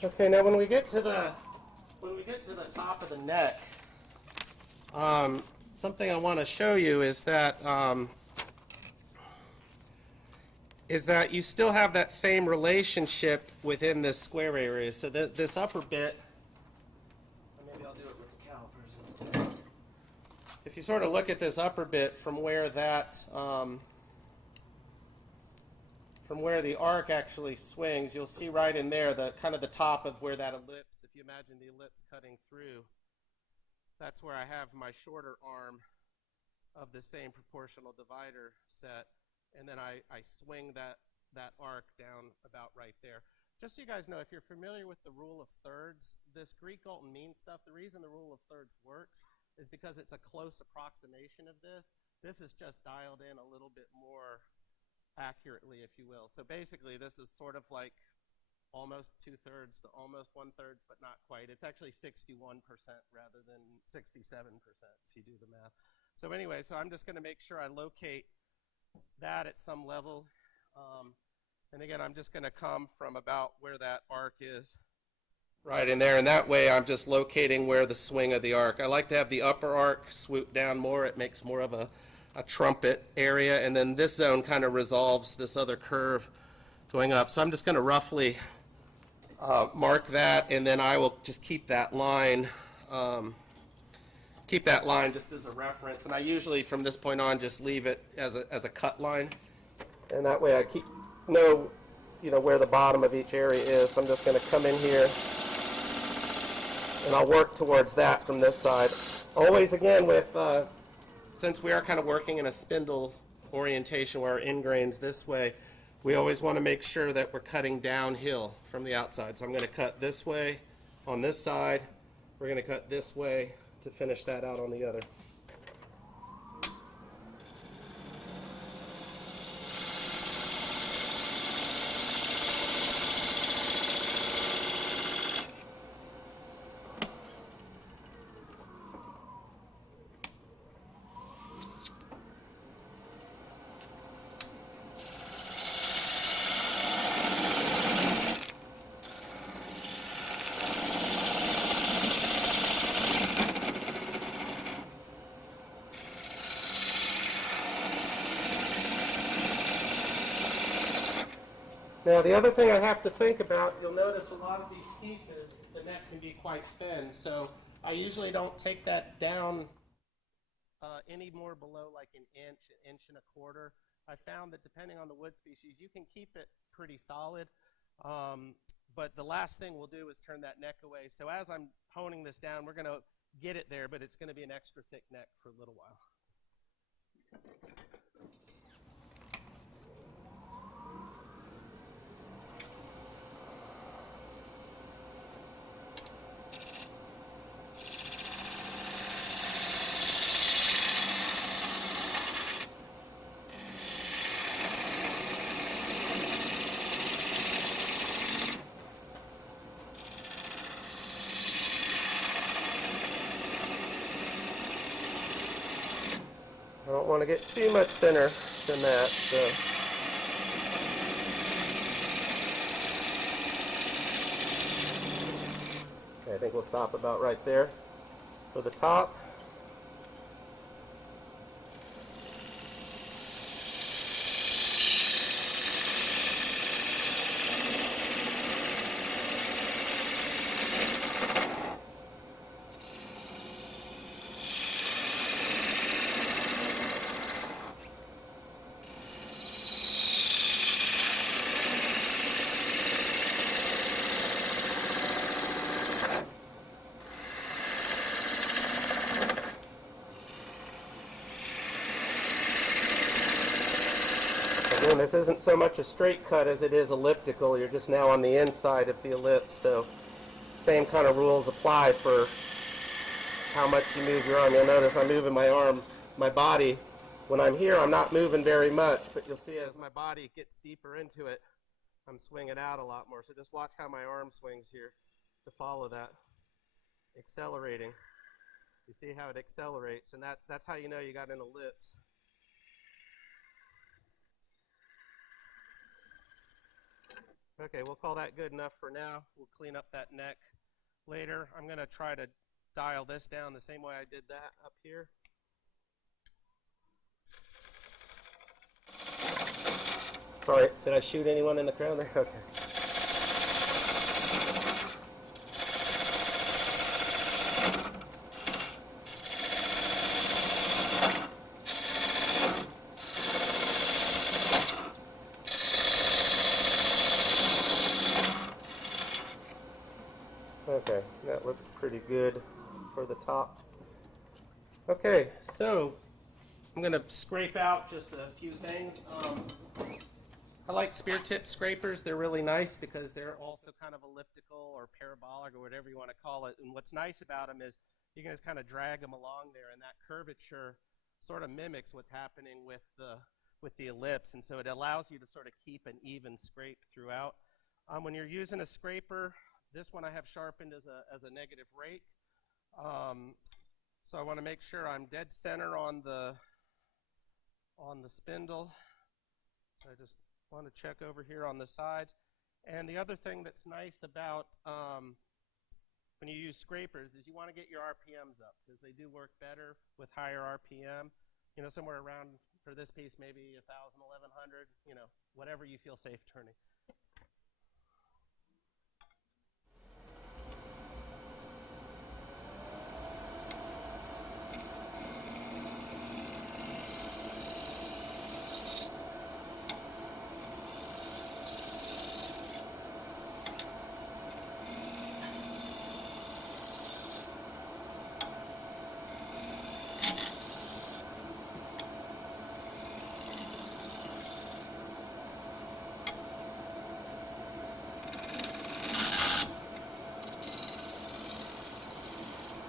Okay, now when we get to the top of the neck, something I want to show you is that you still have that same relationship within this square area. So this upper bit, maybe I'll do it with the calipers instead. If you sort of look at this upper bit from where that from where the arc actually swings, you'll see right in there the kind of the top of where that ellipse, if you imagine the ellipse cutting through, that's where I have my shorter arm of the same proportional divider set, and then I swing that arc down about right there. Just so you guys know, if you're familiar with the rule of thirds, this Greek Galton mean stuff, the reason the rule of thirds works is because it's a close approximation of this. This is just dialed in a little bit more accurately, if you will. So basically, this is sort of like almost 2/3 to almost 1/3, but not quite. It's actually 61% rather than 67% if you do the math. So anyway, so I'm just going to make sure I locate that at some level. And again, I'm just going to come from about where that arc is right in there. And that way, I'm just locating where the swing of the arc. I like to have the upper arc swoop down more. It makes more of a trumpet area, and then this zone kind of resolves this other curve going up. So I'm just going to roughly mark that, and then I will just keep that line just as a reference. And I usually, from this point on, just leave it as a cut line, and that way I know where the bottom of each area is. So I'm just going to come in here, and I'll work towards that from this side. Always, again, with since we are kind of working in a spindle orientation where our end grain's this way, we always want to make sure that we're cutting downhill from the outside. So I'm going to cut this way on this side. We're going to cut this way to finish that out on the other. Now, the other thing I have to think about, you'll notice a lot of these pieces, the neck can be quite thin, so I usually don't take that down any more below like an inch and a quarter. I found that depending on the wood species, you can keep it pretty solid, but the last thing we'll do is turn that neck away. So as I'm honing this down, we're going to get it there, but it's going to be an extra thick neck for a little while. want to get too much thinner than that. So. Okay, I think we'll stop about right there for the top. Again, this isn't so much a straight cut as it is elliptical. You're just now on the inside of the ellipse, so same kind of rules apply for how much you move your arm. You'll notice I'm moving my arm, my body. When I'm here, I'm not moving very much, but you'll see as my body gets deeper into it, I'm swinging out a lot more. So just watch how my arm swings here to follow that. Accelerating. You see how it accelerates, and that's how you know you got an ellipse. Okay, we'll call that good enough for now. We'll clean up that neck later. I'm going to try to dial this down the same way I did that up here. Sorry, did I shoot anyone in the crowd there? Okay. Okay, that looks pretty good for the top. Okay, so I'm going to scrape out just a few things. I like spear tip scrapers. They're really nice because they're also kind of elliptical or parabolic or whatever you want to call it. And what's nice about them is you can just kind of drag them along there, and that curvature sort of mimics what's happening with the ellipse. And so it allows you to sort of keep an even scrape throughout. When you're using a scraper, this one I have sharpened as a negative rake. So I want to make sure I'm dead center on the spindle. So I just want to check over here on the sides. And the other thing that's nice about when you use scrapers is you want to get your RPMs up, because they do work better with higher RPM. You know, somewhere around, for this piece, maybe 1,000, 1,100, you know, whatever you feel safe turning.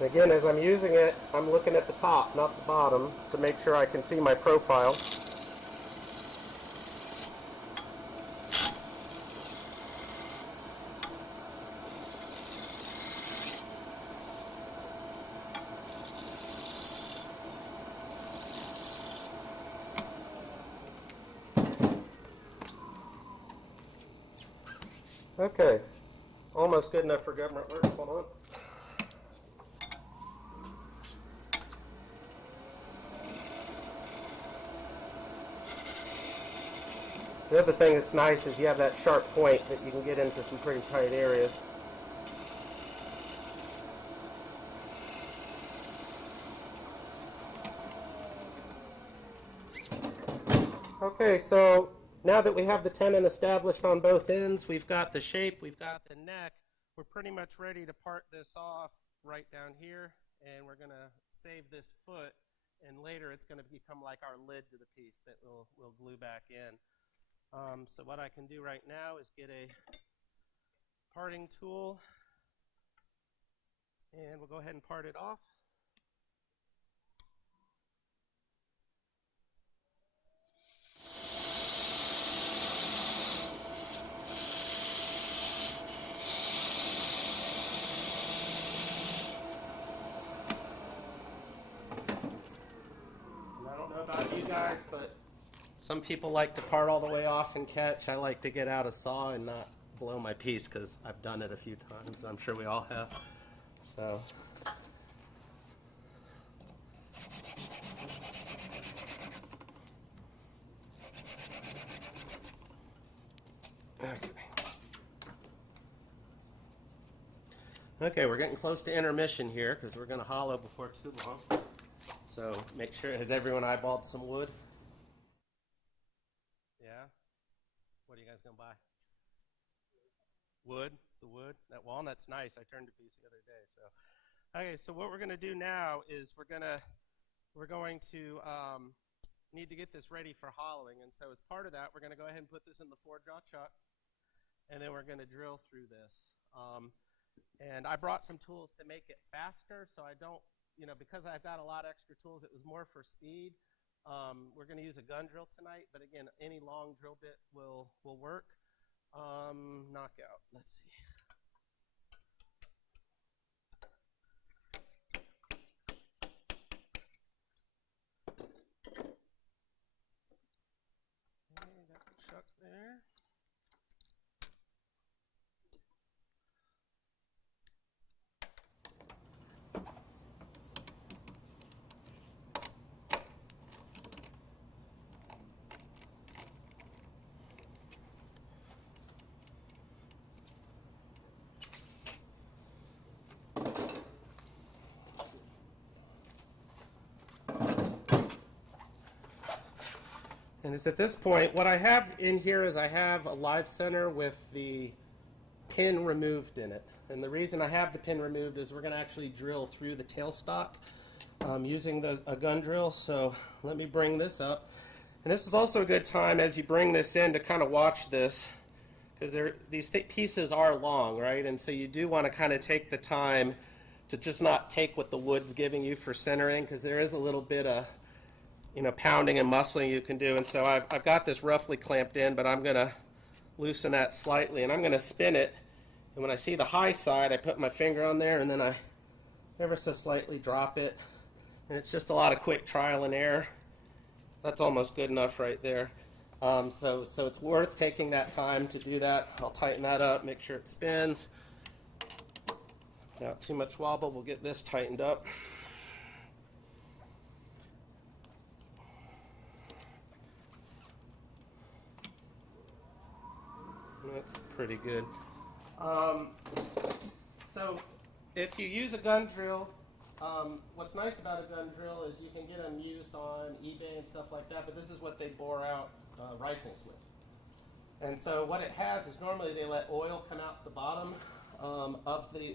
Again, as I'm using it, I'm looking at the top, not the bottom, to make sure I can see my profile. Okay, almost good enough for government work. Hold on. The other thing that's nice is you have that sharp point that you can get into some pretty tight areas. Okay, so now that we have the tenon established on both ends, we've got the shape, we've got the neck, we're pretty much ready to part this off right down here, and we're going to save this foot, and later it's going to become like our lid to the piece that we'll glue back in. So what I can do right now is get a parting tool, and we'll go ahead and part it off. And I don't know about you guys, but some people like to part all the way off and catch. I like to get out a saw and not blow my piece because I've done it a few times. I'm sure we all have. So. Okay, we're getting close to intermission here because we're going to hollow before too long. So make sure, has everyone eyeballed some wood? Yeah? What are you guys going to buy? Wood? The wood? That walnut's nice. I turned a piece the other day. Okay, so what we're going to do now is we're going to need to get this ready for hollowing. And so as part of that, we're going to go ahead and put this in the 4-jaw chuck. And then we're going to drill through this. And I brought some tools to make it faster, so I don't, because I've got a lot of extra tools, it was more for speed. We're going to use a gun drill tonight, but again, any long drill bit will work. Knockout, let's see. Okay, got the chuck there. And it's at this point, what I have in here is I have a live center with the pin removed in it. And the reason I have the pin removed is we're going to actually drill through the tailstock using a gun drill. So let me bring this up. And this is also a good time as you bring this in to kind of watch this, because these pieces are long, right? And so you do want to kind of take the time to just not take what the wood's giving you for centering, because there is a little bit of pounding and muscling you can do. And so I've got this roughly clamped in, but I'm going to loosen that slightly, and I'm going to spin it. And when I see the high side, I put my finger on there, and then I ever so slightly drop it. And it's just a lot of quick trial and error. That's almost good enough right there. So it's worth taking that time to do that. I'll tighten that up, make sure it spins. Without too much wobble, we'll get this tightened up. That's pretty good. So if you use a gun drill, what's nice about a gun drill is you can get them used on eBay and stuff like that, but this is what they bore out rifles with. And so what it has is normally they let oil come out the bottom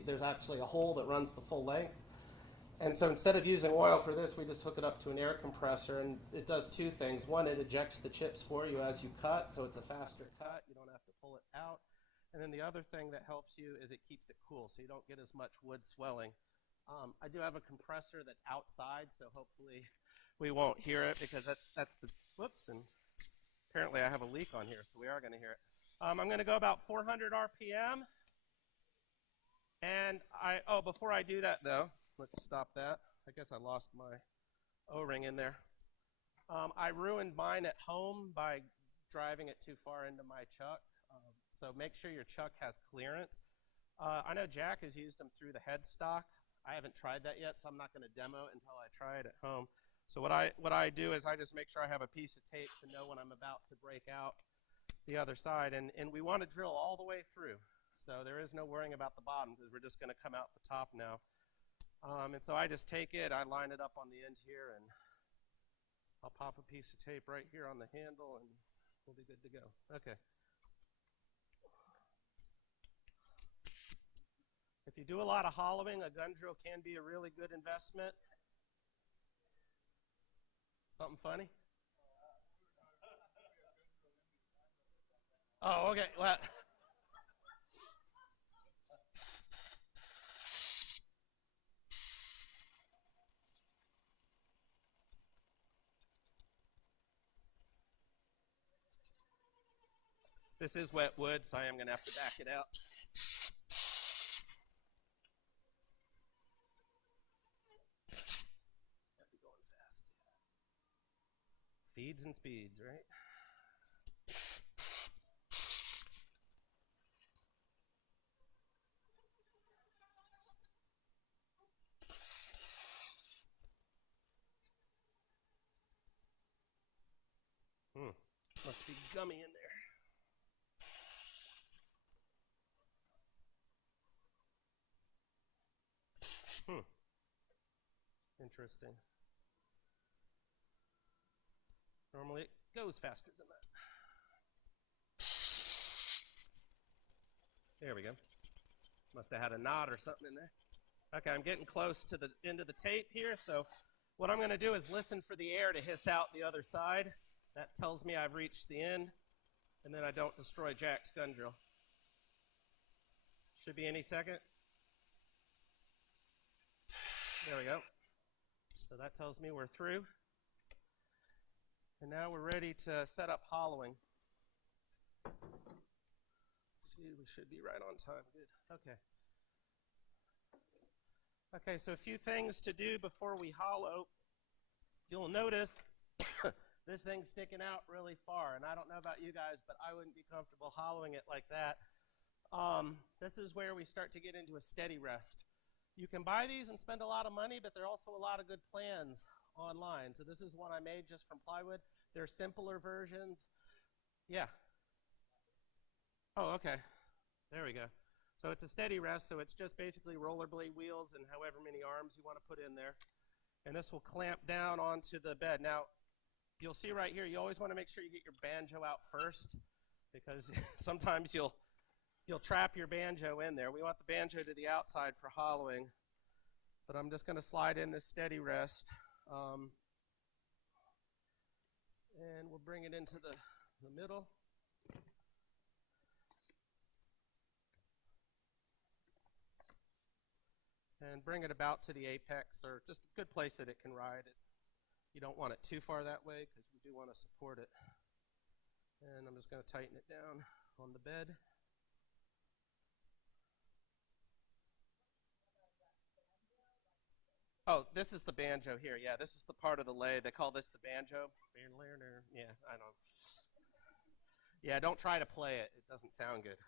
there's actually a hole that runs the full length. And so instead of using oil for this, we just hook it up to an air compressor, and it does two things. One, it ejects the chips for you as you cut, so it's a faster cut. You don't have to pull it out. And then the other thing that helps you is it keeps it cool, so you don't get as much wood swelling. I do have a compressor that's outside, so hopefully we won't hear it, because that's the, whoops, and apparently I have a leak on here, so we are going to hear it. I'm going to go about 400 RPM. And before I do that, though, let's stop that. I guess I lost my O-ring in there. I ruined mine at home by driving it too far into my chuck. So make sure your chuck has clearance. I know Jack has used them through the headstock. I haven't tried that yet, so I'm not going to demo it until I try it at home. So what I do is I just make sure I have a piece of tape to know when I'm about to break out the other side. And we want to drill all the way through. So there is no worrying about the bottom, because we're just going to come out the top now. And so I just take it, I line it up on the end here, and I'll pop a piece of tape right here on the handle, and we'll be good to go. Okay. If you do a lot of hollowing, a gun drill can be a really good investment. Something funny? Oh, okay. Well. This is wet wood, so I am going to have to back it out. Feeds and speeds, right? Must be gummy in there. Interesting. Normally it goes faster than that. There we go. Must have had a knot or something in there. Okay, I'm getting close to the end of the tape here, so what I'm going to do is listen for the air to hiss out the other side. That tells me I've reached the end, and then I don't destroy Jack's gun drill. Should be any second. There we go. So that tells me we're through. And now we're ready to set up hollowing. See, we should be right on time. Good. Okay. Okay, so a few things to do before we hollow. You'll notice this thing's sticking out really far, and I don't know about you guys, but I wouldn't be comfortable hollowing it like that. This is where we start to get into a steady rest. You can buy these and spend a lot of money, but there are also a lot of good plans online. So this is one I made just from plywood. There are simpler versions. Yeah. Oh, okay. There we go. So it's a steady rest, so it's just basically rollerblade wheels and however many arms you want to put in there. And this will clamp down onto the bed. Now, you'll see right here, you always want to make sure you get your banjo out first, because sometimes you'll trap your banjo in there. We want the banjo to the outside for hollowing, but I'm just going to slide in this steady rest, and we'll bring it into the middle. And bring it about to the apex, or just a good place that it can ride. You don't want it too far that way, because we do want to support it. And I'm just going to tighten it down on the bed. Oh, this is the banjo here. Yeah, this is the part of the lay. They call this the banjo. Yeah, I know. Yeah, don't try to play it. It doesn't sound good.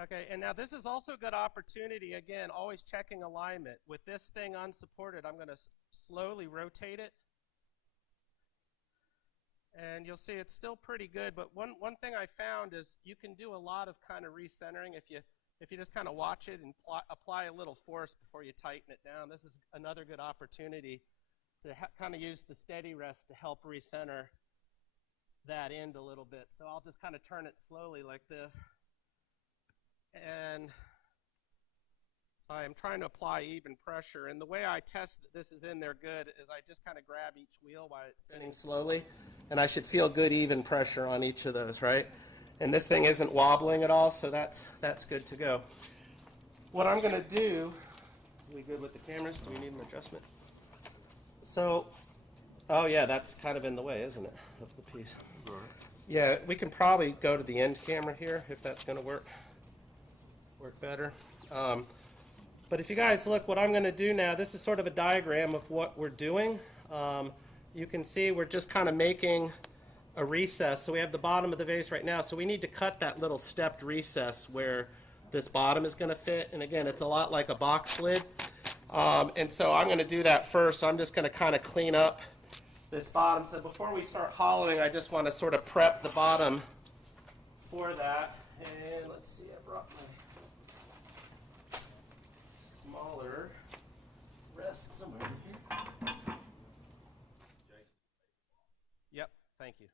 Okay, and now this is also a good opportunity, again, always checking alignment. With this thing unsupported, I'm going to slowly rotate it. And you'll see it's still pretty good, but one thing I found is you can do a lot of kind of recentering if you just kind of watch it and apply a little force before you tighten it down. This is another good opportunity to kind of use the steady rest to help recenter that end a little bit. So I'll just kind of turn it slowly like this. And so I'm trying to apply even pressure. And the way I test that this is in there good is I just kind of grab each wheel while it's spinning slowly. And I should feel good even pressure on each of those, right? And this thing isn't wobbling at all, so that's good to go. What I'm going to do, are we good with the cameras? Do we need an adjustment? So, oh yeah, that's kind of in the way, isn't it, of the piece? Right. Yeah, we can probably go to the end camera here if that's going to work better. But if you guys look, what I'm going to do now, this is sort of a diagram of what we're doing. You can see we're just kind of making a recess. So we have the bottom of the vase right now. So we need to cut that little stepped recess where this bottom is going to fit. And again, it's a lot like a box lid. And so I'm going to do that first. So I'm just going to kind of clean up this bottom. So before we start hollowing, I just want to sort of prep the bottom for that. And let's see, I brought my smaller rest somewhere here. Yep, thank you.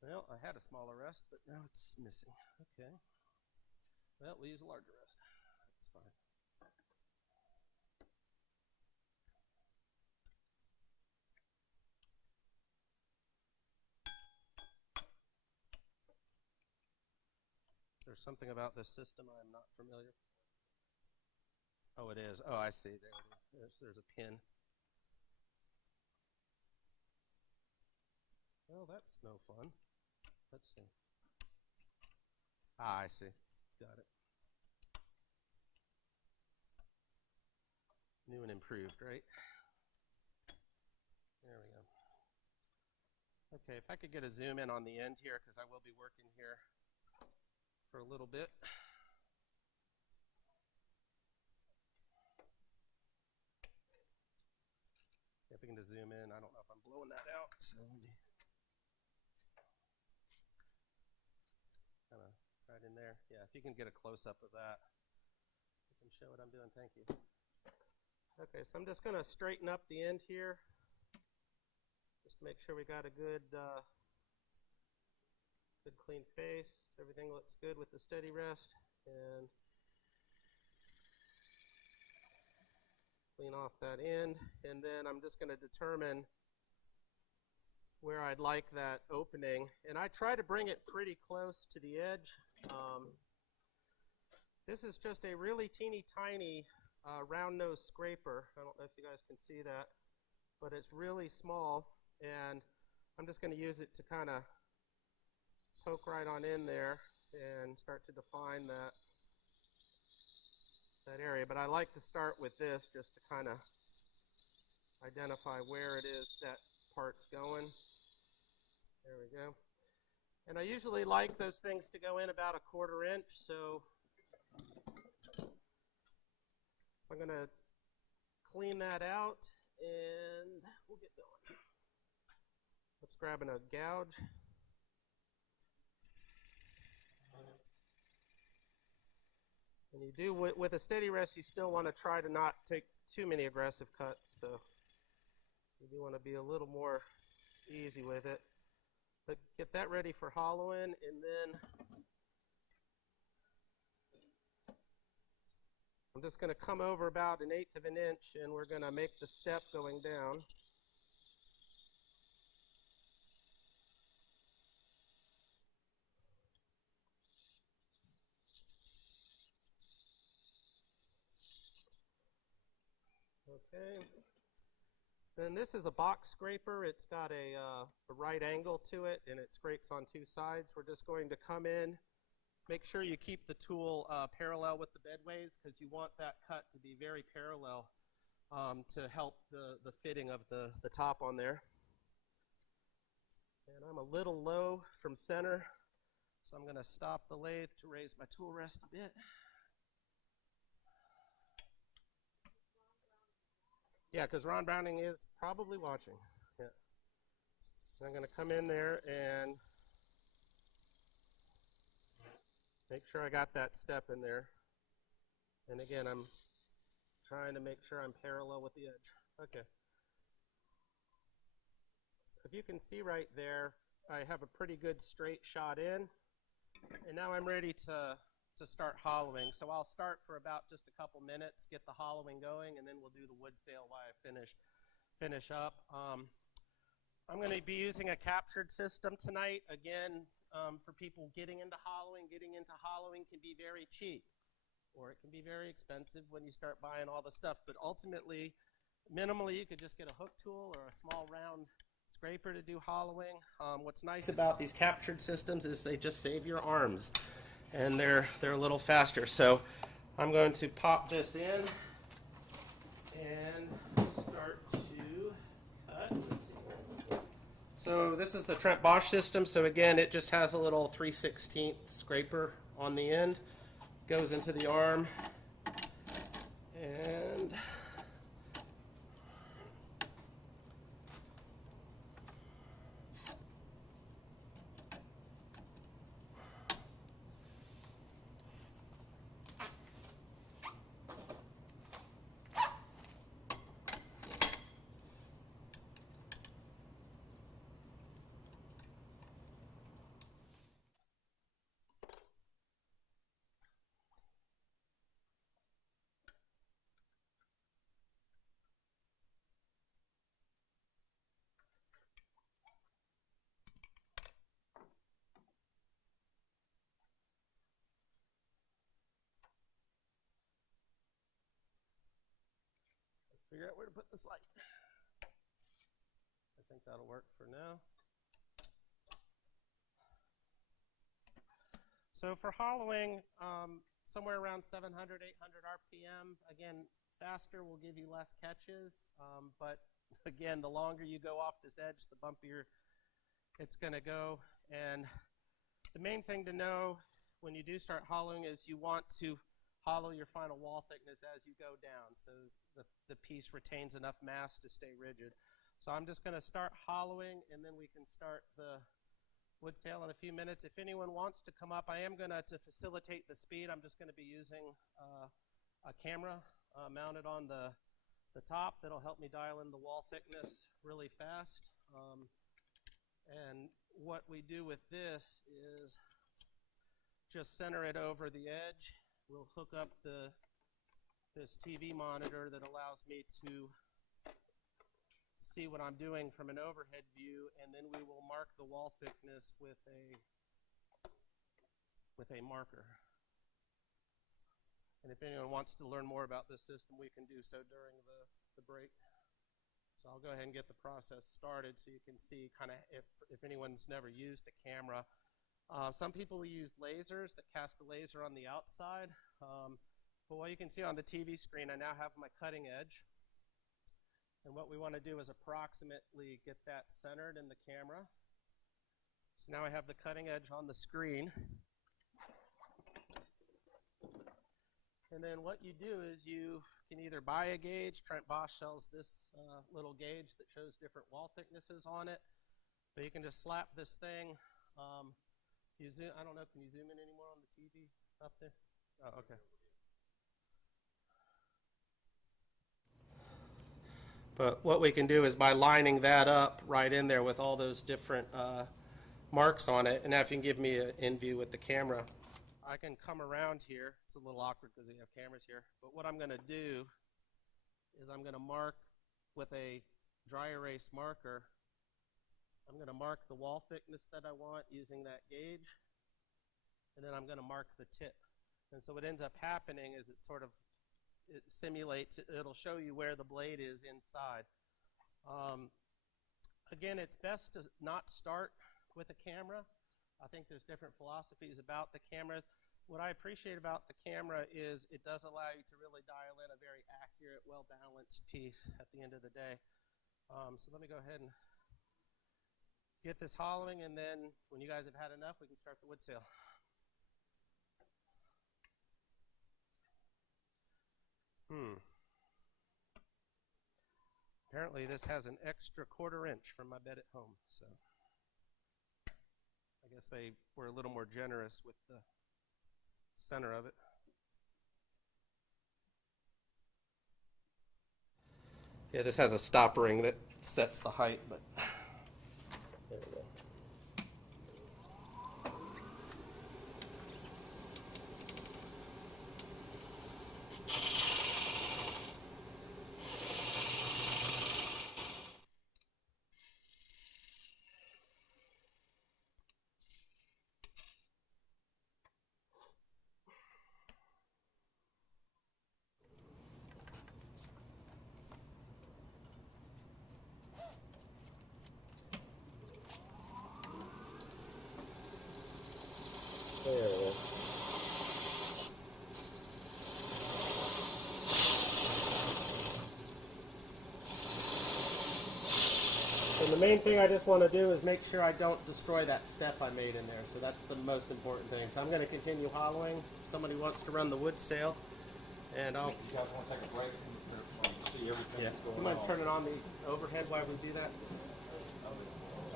Well, I had a smaller rest, but now it's missing. Okay. Well, we'll use a larger rest. That's fine. There's something about this system I'm not familiar with. Oh, it is. Oh, I see. There it is. There's a pin. Well, that's no fun. Let's see. Ah, I see. Got it. New and improved, right? Okay, if I could get a zoom in on the end here, because I will be working here for a little bit. If we can just zoom in, I don't know if I'm blowing that out. So kind of right in there. Yeah, if you can get a close-up of that, I can show what I'm doing. Thank you. Okay, so I'm just going to straighten up the end here. Just make sure we got a good clean face. Everything looks good with the steady rest. And clean off that end. And then I'm just going to determine where I'd like that opening. And I try to bring it pretty close to the edge. This is just a really teeny tiny round nose scraper. I don't know if you guys can see that, but it's really small. And I'm just going to use it to kind of poke right on in there and start to define that area. But I like to start with this just to kind of identify where it is that part's going. There we go. And I usually like those things to go in about 1/4 inch, so I'm going to clean that out and we'll get going. Let's grab a gouge. And you do, with a steady rest, you still want to try to not take too many aggressive cuts, so you do want to be a little more easy with it. But get that ready for hollowing, and then I'm just going to come over about 1/8 of an inch, and we're going to make the step going down. Okay. Then this is a box scraper. It's got a right angle to it, and it scrapes on 2 sides. We're just going to come in. Make sure you keep the tool parallel with the bedways, because you want that cut to be very parallel to help the fitting of the top on there. And I'm a little low from center, so I'm going to stop the lathe to raise my tool rest a bit. Yeah, because Ron Browning is probably watching. Yeah. I'm going to come in there and make sure I got that step in there. And again, I'm trying to make sure I'm parallel with the edge. Okay. So if you can see right there, I have a pretty good straight shot in. And now I'm ready to start hollowing. So I'll start for about just a couple minutes, get the hollowing going, and then we'll do the wood sail while I finish up. I'm going to be using a captured system tonight. Again, for people getting into hollowing can be very cheap, or it can be very expensive when you start buying all the stuff. But ultimately, minimally, you could just get a hook tool or a small round scraper to do hollowing. What's nice about these captured systems is they just save your arms, and they're a little faster. So I'm going to pop this in and start to cut. Let's see. So this is the Trent Bosch system. So again, it just has a little 3/16 scraper on the end. Goes into the arm, and figure out where to put this light. I think that'll work for now. So for hollowing, somewhere around 700, 800 RPM. Again, faster will give you less catches, but again, the longer you go off this edge, the bumpier it's going to go. And the main thing to know when you do start hollowing is you want to hollow your final wall thickness as you go down so the piece retains enough mass to stay rigid. So I'm just going to start hollowing, and then we can start the wood sail in a few minutes. If anyone wants to come up, I am going to facilitate the speed, I'm just going to be using a camera mounted on the top that'll help me dial in the wall thickness really fast. And what we do with this is just center it over the edge. We'll hook up this TV monitor that allows me to see what I'm doing from an overhead view, and then we will mark the wall thickness with a marker. And if anyone wants to learn more about this system, we can do so during the break. So I'll go ahead and get the process started so you can see kind of if anyone's never used a camera. Some people will use lasers that cast a laser on the outside. But what you can see on the TV screen, I now have my cutting edge. And what we want to do is approximately get that centered in the camera. So now I have the cutting edge on the screen. And then what you do is you can either buy a gauge. Trent Bosch sells this little gauge that shows different wall thicknesses on it. But you can just slap this thing. You zoom, I don't know, can you zoom in anymore on the TV up there? Oh, okay. But what we can do is by lining that up right in there with all those different marks on it, and now if you can give me an in view with the camera, I can come around here. It's a little awkward because we have cameras here. But what I'm going to do is I'm going to mark with a dry erase marker. I'm going to mark the wall thickness that I want using that gauge, and then I'm going to mark the tip. And so what ends up happening is it simulates, it'll show you where the blade is inside. Again, it's best to not start with a camera. I think there's different philosophies about the cameras. What I appreciate about the camera is it does allow you to really dial in a very accurate, well-balanced piece at the end of the day. So let me go ahead and get this hollowing, and then when you guys have had enough, we can start the wood sail. Apparently this has an extra 1/4 inch from my bed at home, so I guess they were a little more generous with the center of it. Yeah, this has a stop ring that sets the height, but there we go. There it is. And the main thing I just want to do is make sure I don't destroy that step I made in there. So that's the most important thing. So I'm going to continue hollowing. Somebody wants to run the wood sail, and I'll. You guys want to take a break so you can see everything Yeah. that's Do going you mind on? turning on the overhead while we do that?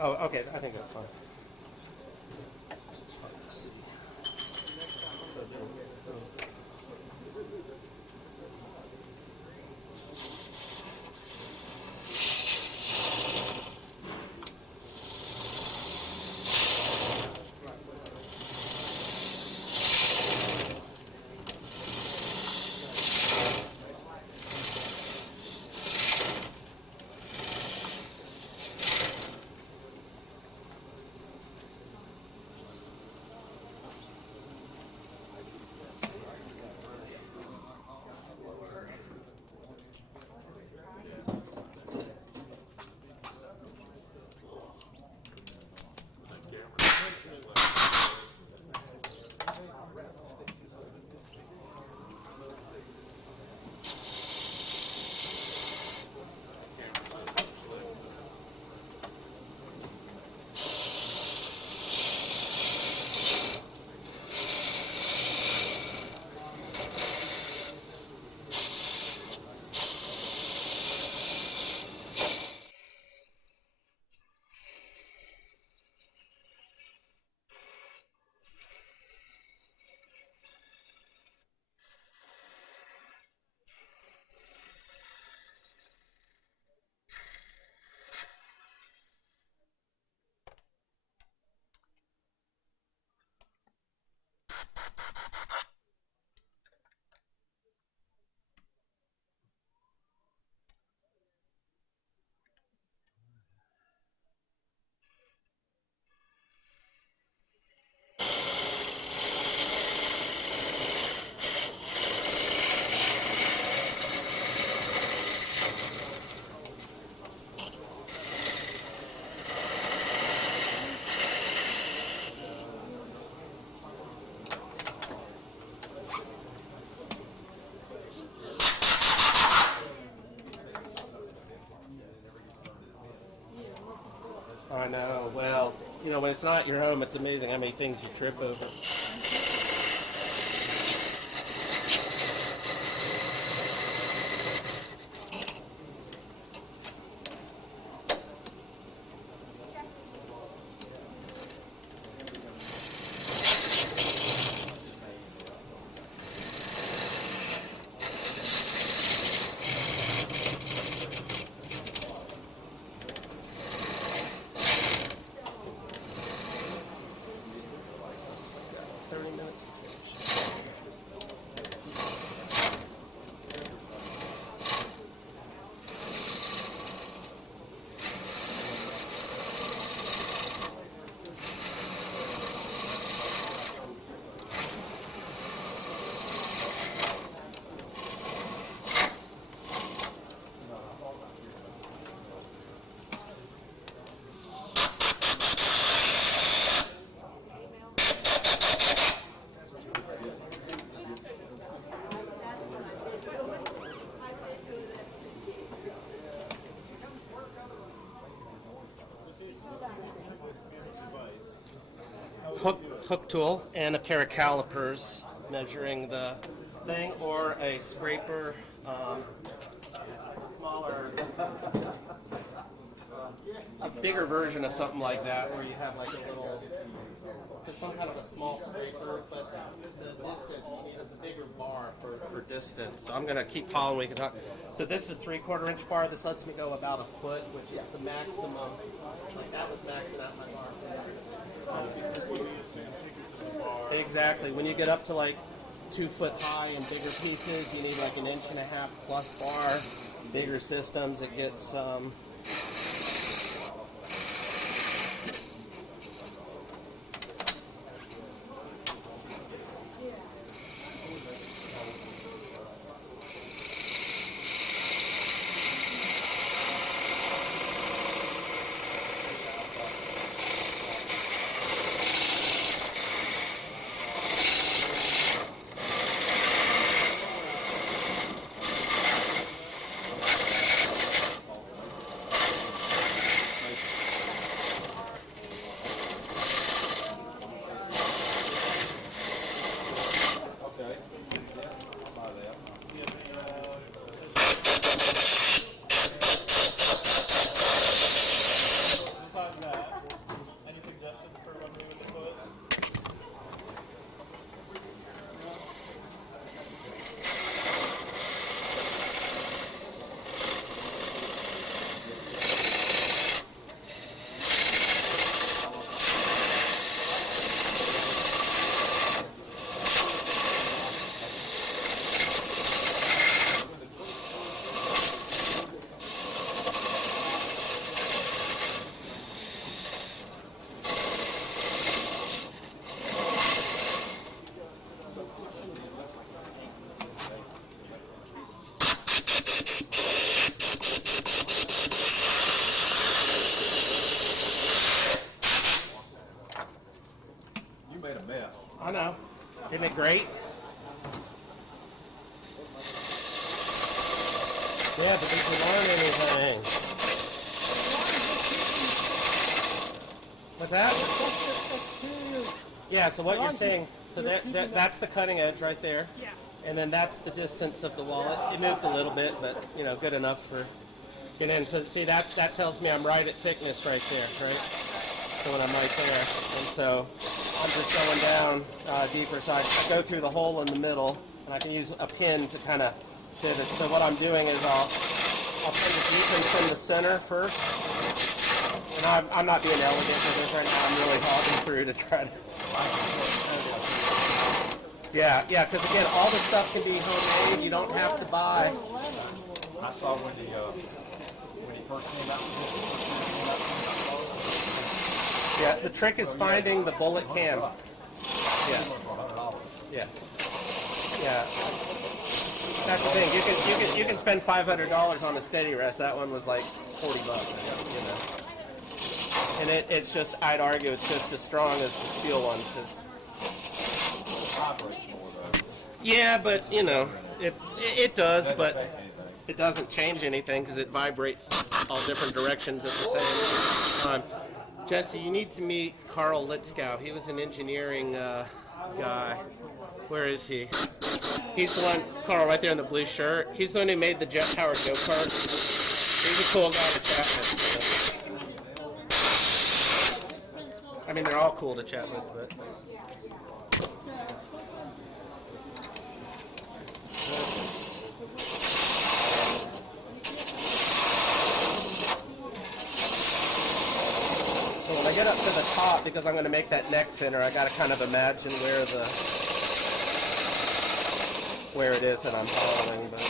Oh, okay. I think that's fine. Let's see. So I know. Well, you know, when it's not your home, it's amazing how many things you trip over. Hook tool and a pair of calipers measuring the thing, or a scraper, smaller, a bigger version of something like that, where you have like a little, just some kind of a small scraper, but the distance, you need a bigger bar for distance. So I'm going to keep following, we can talk. So this is 3/4 inch bar. This lets me go about a foot, which is the maximum. Like that was maxing out my bar. Exactly. When you get up to like 2 foot high and bigger pieces, you need like 1.5 inch plus bar. Bigger systems, it gets I know. Isn't it great? Yeah, but did you learn anything? What's that? Yeah, so what you're saying, so that's the cutting edge right there. Yeah. And then that's the distance of the wallet. It moved a little bit, but, you know, good enough for getting in. So, see, that tells me I'm right at thickness right there, right? So when I'm right there. And so I'm just going down deeper. So I go through the hole in the middle, and I can use a pin to kind of pivot. So what I'm doing is I'll pin the deep and pin the center first. And I'm not being elegant with this right now. I'm really hogging through to try to... Yeah, because again, all this stuff can be homemade. You don't have to buy. I saw when he first came out with it. Yeah, the trick is finding the bullet cam. Yeah. That's the thing. You can spend $500 on a steady rest. That one was like $40, you know. And it's just, I'd argue, it's just as strong as the steel ones. Cause, yeah, but you know, it does, but it doesn't change anything because it vibrates all different directions at the same time. Jesse, you need to meet Carl Litzkow. He was an engineering guy. Where is he? He's the one, Carl, right there in the blue shirt. He's the one who made the jet-powered go-kart. He's a cool guy to chat with. I mean, they're all cool to chat with, but... So when I get up to the top, because I'm going to make that neck thinner, I got to kind of imagine where it is that I'm following. But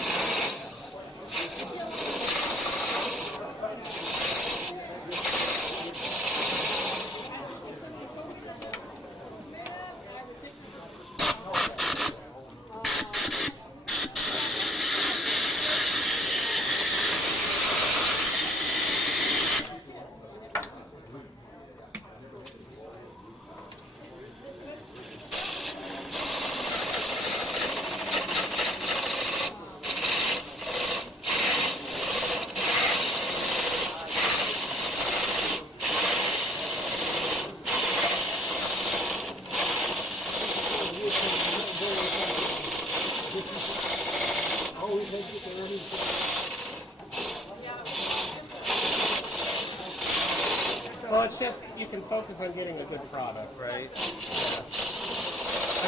well, it's just you can focus on getting a good product, right? Yeah.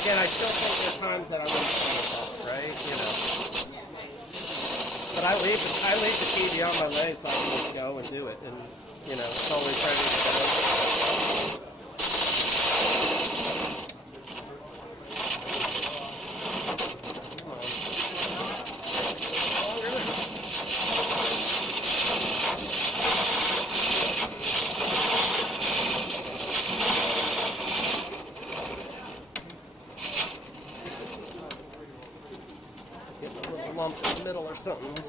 Again, I still think there are times that I wouldn't follow that, right? You know. But I leave the TV on my leg so I can just go and do it, and you know, it's always ready to go. Lump in the middle or something.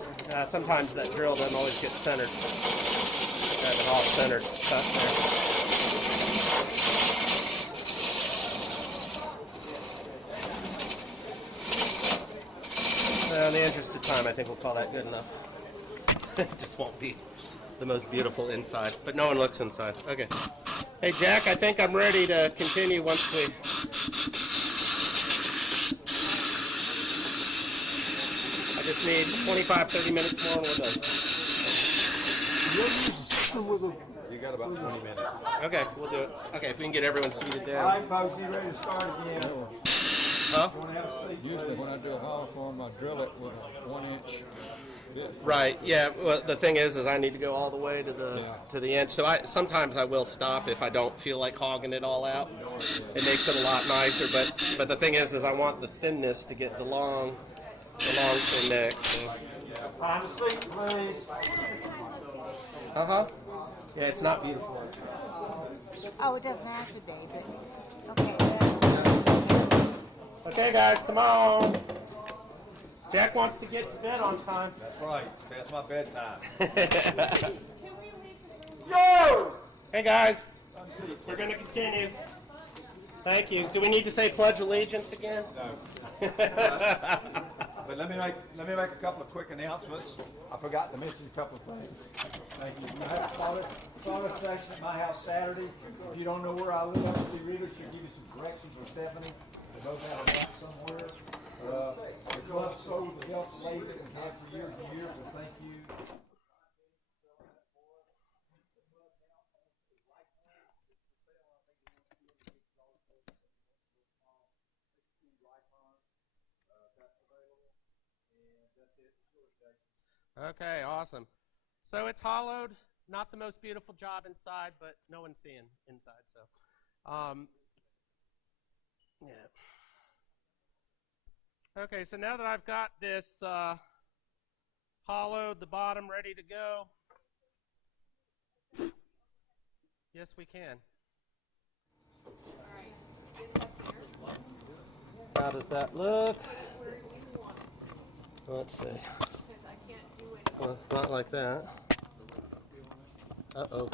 Sometimes that drill doesn't always get centered. Have it all centered cut there. Well, in the interest of time, I think we'll call that good enough. It just won't be the most beautiful inside, but no one looks inside. Okay. Hey, Jack, I think I'm ready to continue once we... Just need 25, 30 minutes more and we're done. You got about 20 minutes. Okay, we'll do it. Okay, if we can get everyone seated All down. right, folks, you ready to start again? Huh? Want to have a seat? Usually when I do a hollow form, I drill it with a 1-inch bit. Right. Yeah. Well, the thing is I need to go all the way to the inch. So sometimes I will stop if I don't feel like hogging it all out. It makes it a lot nicer. But the thing is I want the thinness to get the long thin neck. So. Find a seat, please. Uh-huh. Yeah, it's not beautiful. Oh, it doesn't have to be, but okay. Okay, guys, come on. Jack wants to get to bed on time. That's right. That's my bedtime. Yo! Hey, guys. We're going to continue. Thank you. Do we need to say Pledge Allegiance again? No. But let me make a couple of quick announcements. I forgot to mention a couple of things. Thank you. We have a photo session at my house Saturday. If you don't know where I live, the reader should give you some directions with Stephanie. They both have a map somewhere. The club sold the health slave that we've had for years and years, so thank you. Okay, awesome. So it's hollowed, not the most beautiful job inside, but no one's seeing inside, so. Yeah. Okay, so now that I've got this hollowed, the bottom ready to go. Yes, we can. How does that look? Let's see. Well, not like that. Uh-oh.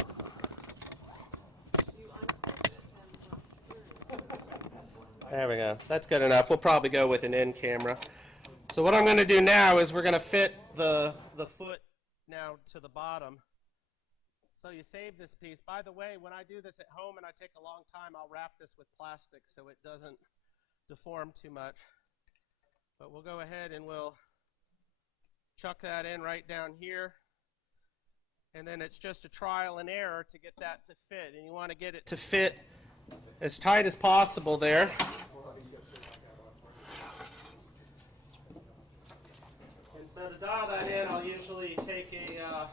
There we go. That's good enough. We'll probably go with an in camera. So what I'm going to do now is we're going to fit the foot now to the bottom. So you save this piece. By the way, when I do this at home and I take a long time, I'll wrap this with plastic so it doesn't deform too much. But we'll go ahead and we'll chuck that in right down here. And then it's just a trial and error to get that to fit. And you want to get it to fit as tight as possible there. And so to dial that in, I'll usually take a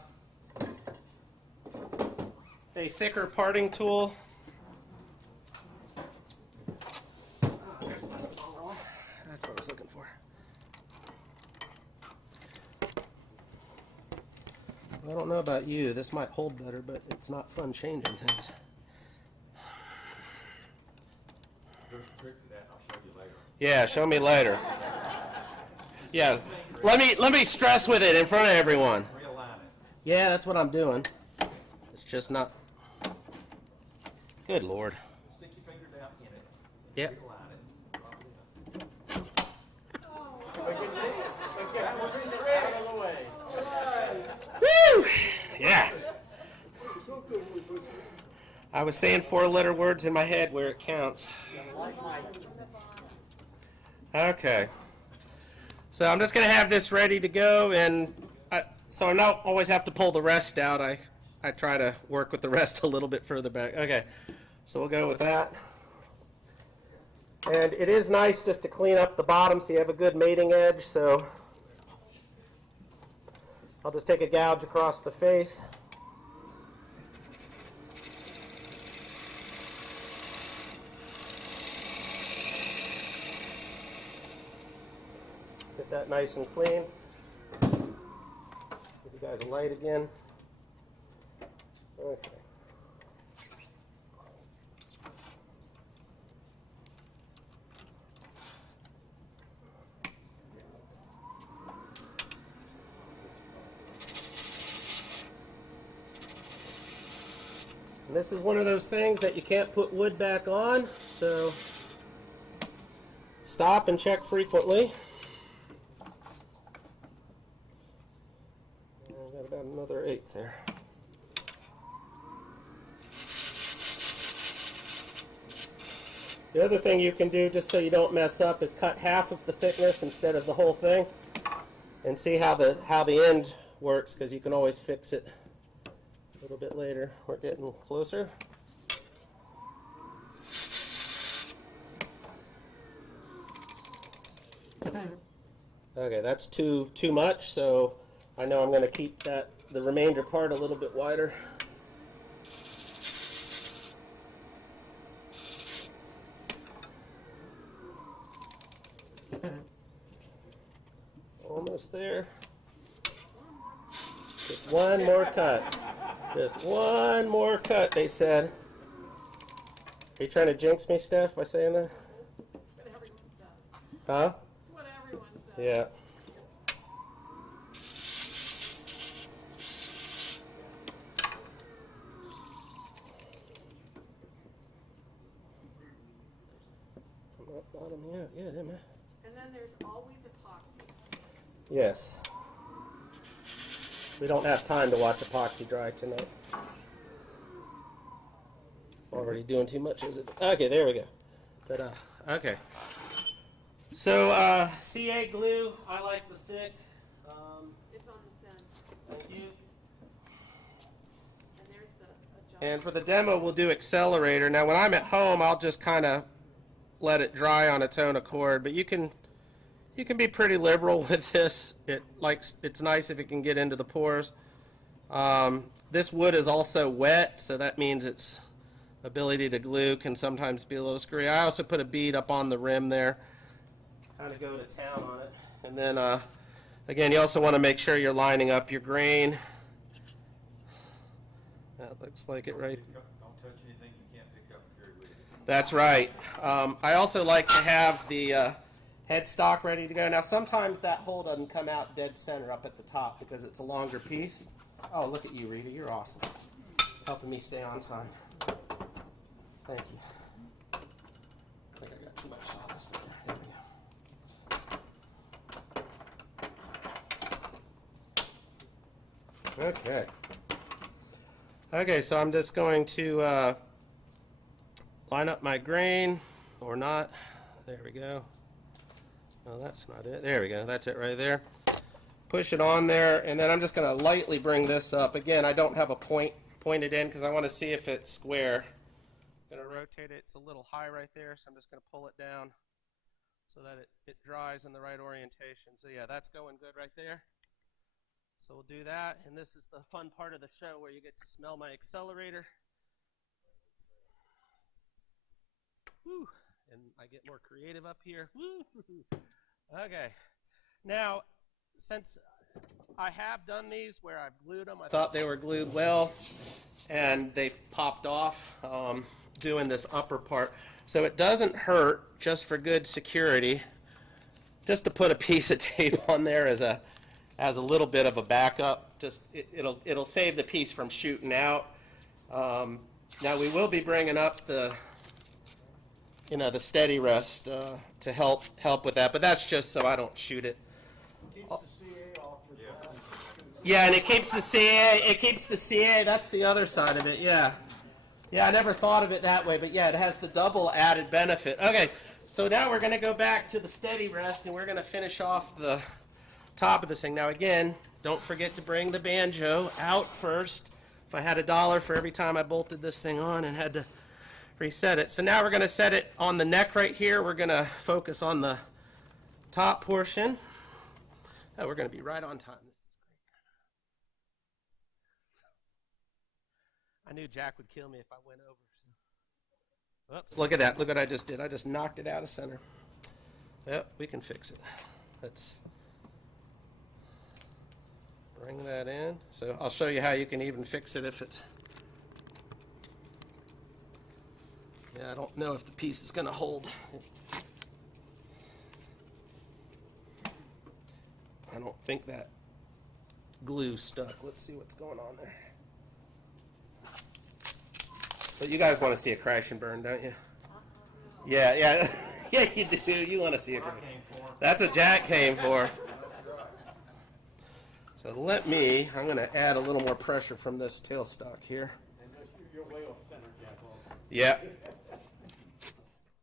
thicker parting tool. There's my smaller one. That's what I was looking for. I don't know about you. This might hold better, but it's not fun changing things. There's a trick to that, and I'll show you later. Yeah, show me later. Yeah, let me stress with it in front of everyone. Realign it. Yeah, that's what I'm doing. It's just not. Good Lord. Stick your finger down in it. Yep. Realign it. Woo! Yeah. I was saying 4-letter words in my head where it counts. Okay. So I'm just going to have this ready to go, and so I don't always have to pull the rest out. I try to work with the rest a little bit further back. Okay. So we'll go with that. And it is nice just to clean up the bottom so you have a good mating edge. So I'll just take a gouge across the face. Get that nice and clean. Give you guys a light again. Okay. And this is one of those things that you can't put wood back on, so stop and check frequently. I've got about another 1/8 there. The other thing you can do, just so you don't mess up, is cut half of the thickness instead of the whole thing, and see how the end works, because you can always fix it a little bit later. We're getting closer. Okay, that's too much, so I know I'm going to keep the remainder part a little bit wider. Almost there. Just one more cut. Just one more cut, they said. Are you trying to jinx me, Steph, by saying that? What everyone says. Huh? What everyone says. Yeah. I'm not bottoming out yet, am I? And then there's always epoxy. Yes. We don't have time to watch epoxy dry tonight. Already doing too much, is it? Okay, there we go. But okay. So CA glue, I like the thick. It's on this end. Thank you. And there's the adjustment. And for the demo, we'll do accelerator. Now, when I'm at home, I'll just kind of let it dry on its own accord. But you can be pretty liberal with this. It's nice if it can get into the pores. This wood is also wet, so that means its ability to glue can sometimes be a little screwy. I also put a bead up on the rim there, kind of go to town on it. And then, again, you also want to make sure you're lining up your grain. That looks like it right. Don't touch anything you can't pick up and carry with you. That's right. I also like to have the headstock ready to go. Now, sometimes that hole doesn't come out dead center up at the top because it's a longer piece. Oh, look at you, Rita. You're awesome. Helping me stay on time. Thank you. I think I got too much sawdust there. There we go. Okay. Okay, so I'm just going to line up my grain, or not. There we go. No, that's not it. There we go. That's it right there. Push it on there, and then I'm just going to lightly bring this up. Again, I don't have a pointed in because I want to see if it's square. I'm going to rotate it. It's a little high right there, so I'm just going to pull it down so that it dries in the right orientation. So yeah, that's going good right there. So we'll do that, and this is the fun part of the show where you get to smell my accelerator. Woo! And I get more creative up here. Woo! Okay. Now, since I have done these where I've glued them, I thought they were glued well, and they've popped off doing this upper part. So it doesn't hurt, just for good security, just to put a piece of tape on there as a little bit of a backup. Just it'll save the piece from shooting out. Now we will be bringing up the steady rest to help with that, but that's just so I don't shoot it. Keeps the CA off your ground. Yeah, and it keeps the CA. It keeps the CA. That's the other side of it. Yeah. Yeah, I never thought of it that way, but yeah, it has the double added benefit. Okay, so now we're going to go back to the steady rest, and we're going to finish off the top of this thing. Now again, don't forget to bring the banjo out first. If I had $1 for every time I bolted this thing on and had to reset it. So now we're going to set it on the neck right here. We're going to focus on the top portion. Oh, we're going to be right on time. This is great. I knew Jack would kill me if I went over. Oops, look at that. Look what I just did. I just knocked it out of center. Yep, we can fix it. Let's bring that in. So I'll show you how you can even fix it if it's... Yeah, I don't know if the piece is going to hold. I don't think that glue stuck. Let's see what's going on there. But you guys want to see a crash and burn, don't you? Yeah, yeah. Yeah, you do. You want to see a crash. That's what Jack came for. So I'm going to add a little more pressure from this tailstock here. And you're way off center, Jack. Yeah.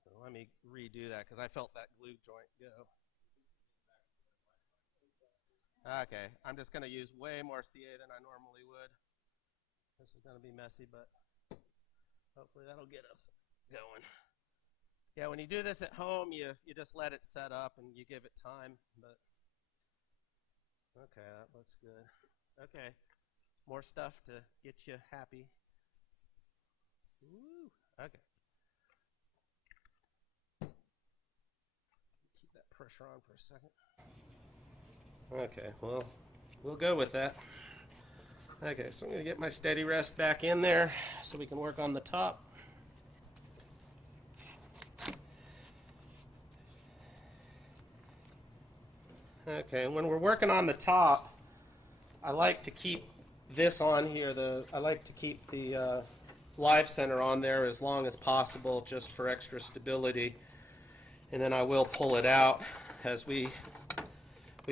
So let me redo that because I felt that glue joint go. Okay, I'm just going to use way more CA than I normally would. This is going to be messy, but hopefully that'll get us going. Yeah, when you do this at home, you just let it set up and you give it time. But okay, that looks good. Okay, more stuff to get you happy. Woo, okay. Keep that pressure on for a second. Okay, well, we'll go with that. Okay, so I'm going to get my steady rest back in there so we can work on the top. Okay, and when we're working on the top, I like to keep this on here. I like to keep the live center on there as long as possible just for extra stability. And then I will pull it out as we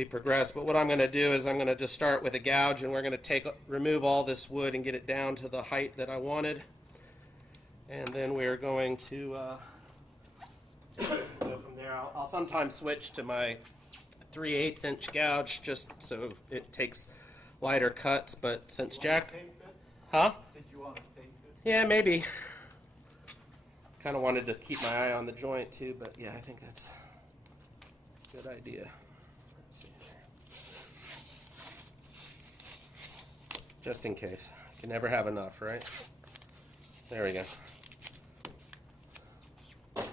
progress. But what I'm going to do is I'm going to just start with a gouge, and we're going to remove all this wood and get it down to the height that I wanted. And then we're going to go from there. I'll sometimes switch to my 3/8 inch gouge just so it takes lighter cuts. But since Jack, huh? Did you want to tape it? Yeah, maybe. Kind of wanted to keep my eye on the joint too, but yeah, I think that's a good idea. Just in case. You can never have enough, right? There we go. Funny,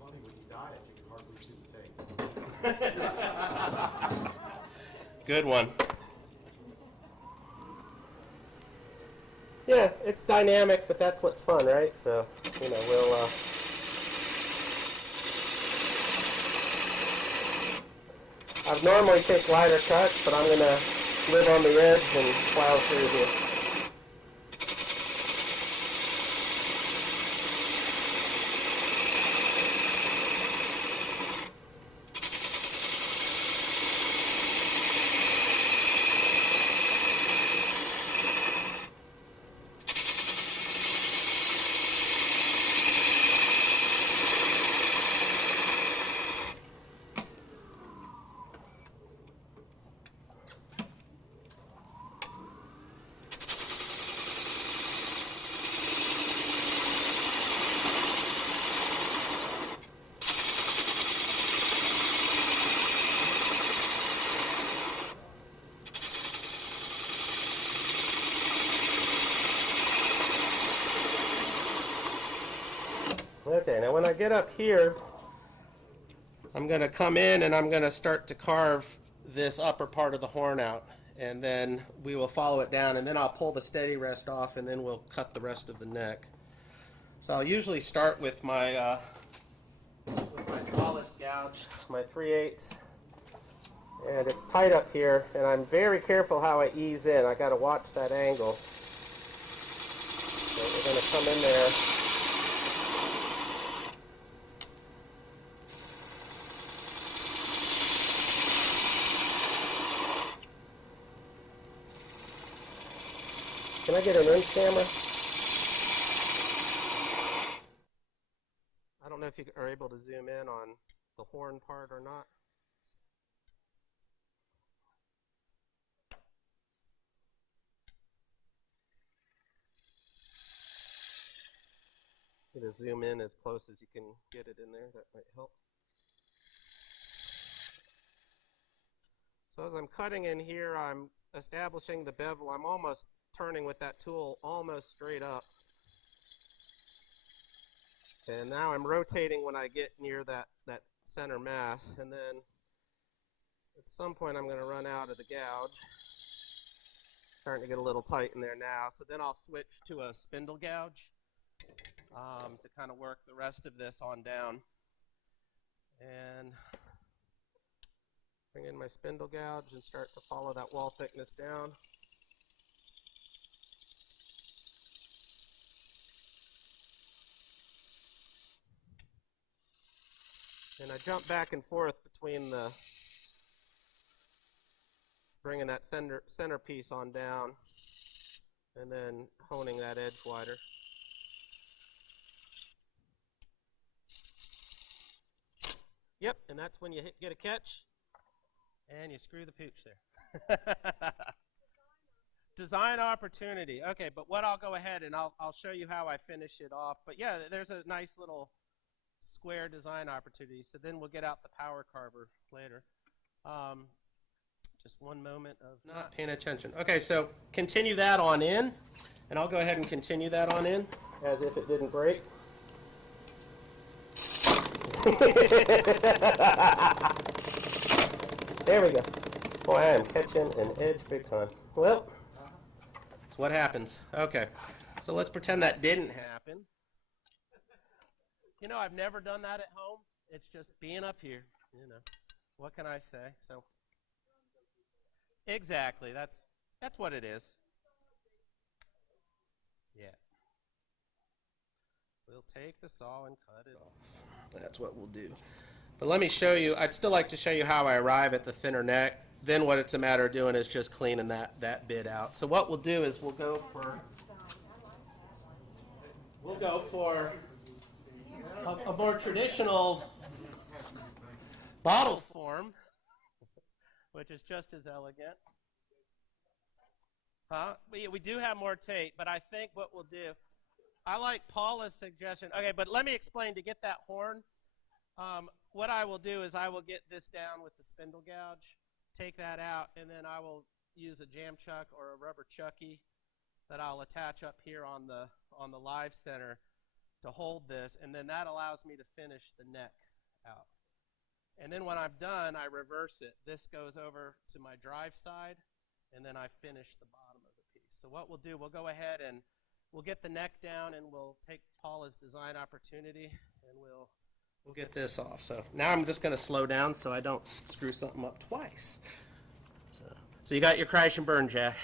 when you diet, you can hardly see the tape. Good one. Yeah, it's dynamic, but that's what's fun, right? So, we'll... I've normally take lighter cuts, but I'm going to live on the edge and plow through here. Okay, now when I get up here, I'm going to come in and I'm going to start to carve this upper part of the horn out. And then we will follow it down, and then I'll pull the steady rest off, and then we'll cut the rest of the neck. So I'll usually start with my smallest gouge, my 3/8, and it's tight up here, and I'm very careful how I ease in. I got to watch that angle. So we're going to come in there. Can I get an inch camera? I don't know if you are able to zoom in on the horn part or not. Get to zoom in as close as you can get it in there. That might help. So as I'm cutting in here, I'm establishing the bevel. I'm almost turning with that tool almost straight up. And now I'm rotating when I get near that center mass. And then at some point I'm going to run out of the gouge. Starting to get a little tight in there now. So then I'll switch to a spindle gouge to kind of work the rest of this on down. And bring in my spindle gouge and start to follow that wall thickness down. And I jump back and forth between bringing that centerpiece on down and then honing that edge wider. Yep, and that's when you get a catch and you screw the pooch there. Design opportunity. Okay, but what I'll go ahead and I'll show you how I finish it off. But yeah, there's a nice little square design opportunity. So then we'll get out the power carver later. Just one moment of not paying attention. Okay, so continue that on in, and I'll go ahead and continue that on in as if it didn't break. There we go. Boy, I am catching an edge big time. Well, that's what happens. Okay, so let's pretend that didn't happen. You know, I've never done that at home. It's just being up here, you know. What can I say? So, exactly. That's what it is. Yeah. We'll take the saw and cut it off. That's what we'll do. But let me show you. I'd still like to show you how I arrive at the thinner neck. Then what it's a matter of doing is just cleaning that bit out. So what we'll do is we'll go for a more traditional bottle form, which is just as elegant. We do have more tape, but I think what we'll do, I like Paula's suggestion. Okay, but let me explain. To get that horn, what I will do is I will get this down with the spindle gouge, take that out, and then I will use a jam chuck or a rubber chucky that I'll attach up here on the live center to hold this, and then that allows me to finish the neck out. And then when I'm done, I reverse it. This goes over to my drive side, and then I finish the bottom of the piece. So what we'll do, we'll go ahead and we'll get the neck down, and we'll take Paula's design opportunity, and we'll get this off. So now I'm just going to slow down so I don't screw something up twice. So you got your crash and burn, Jack.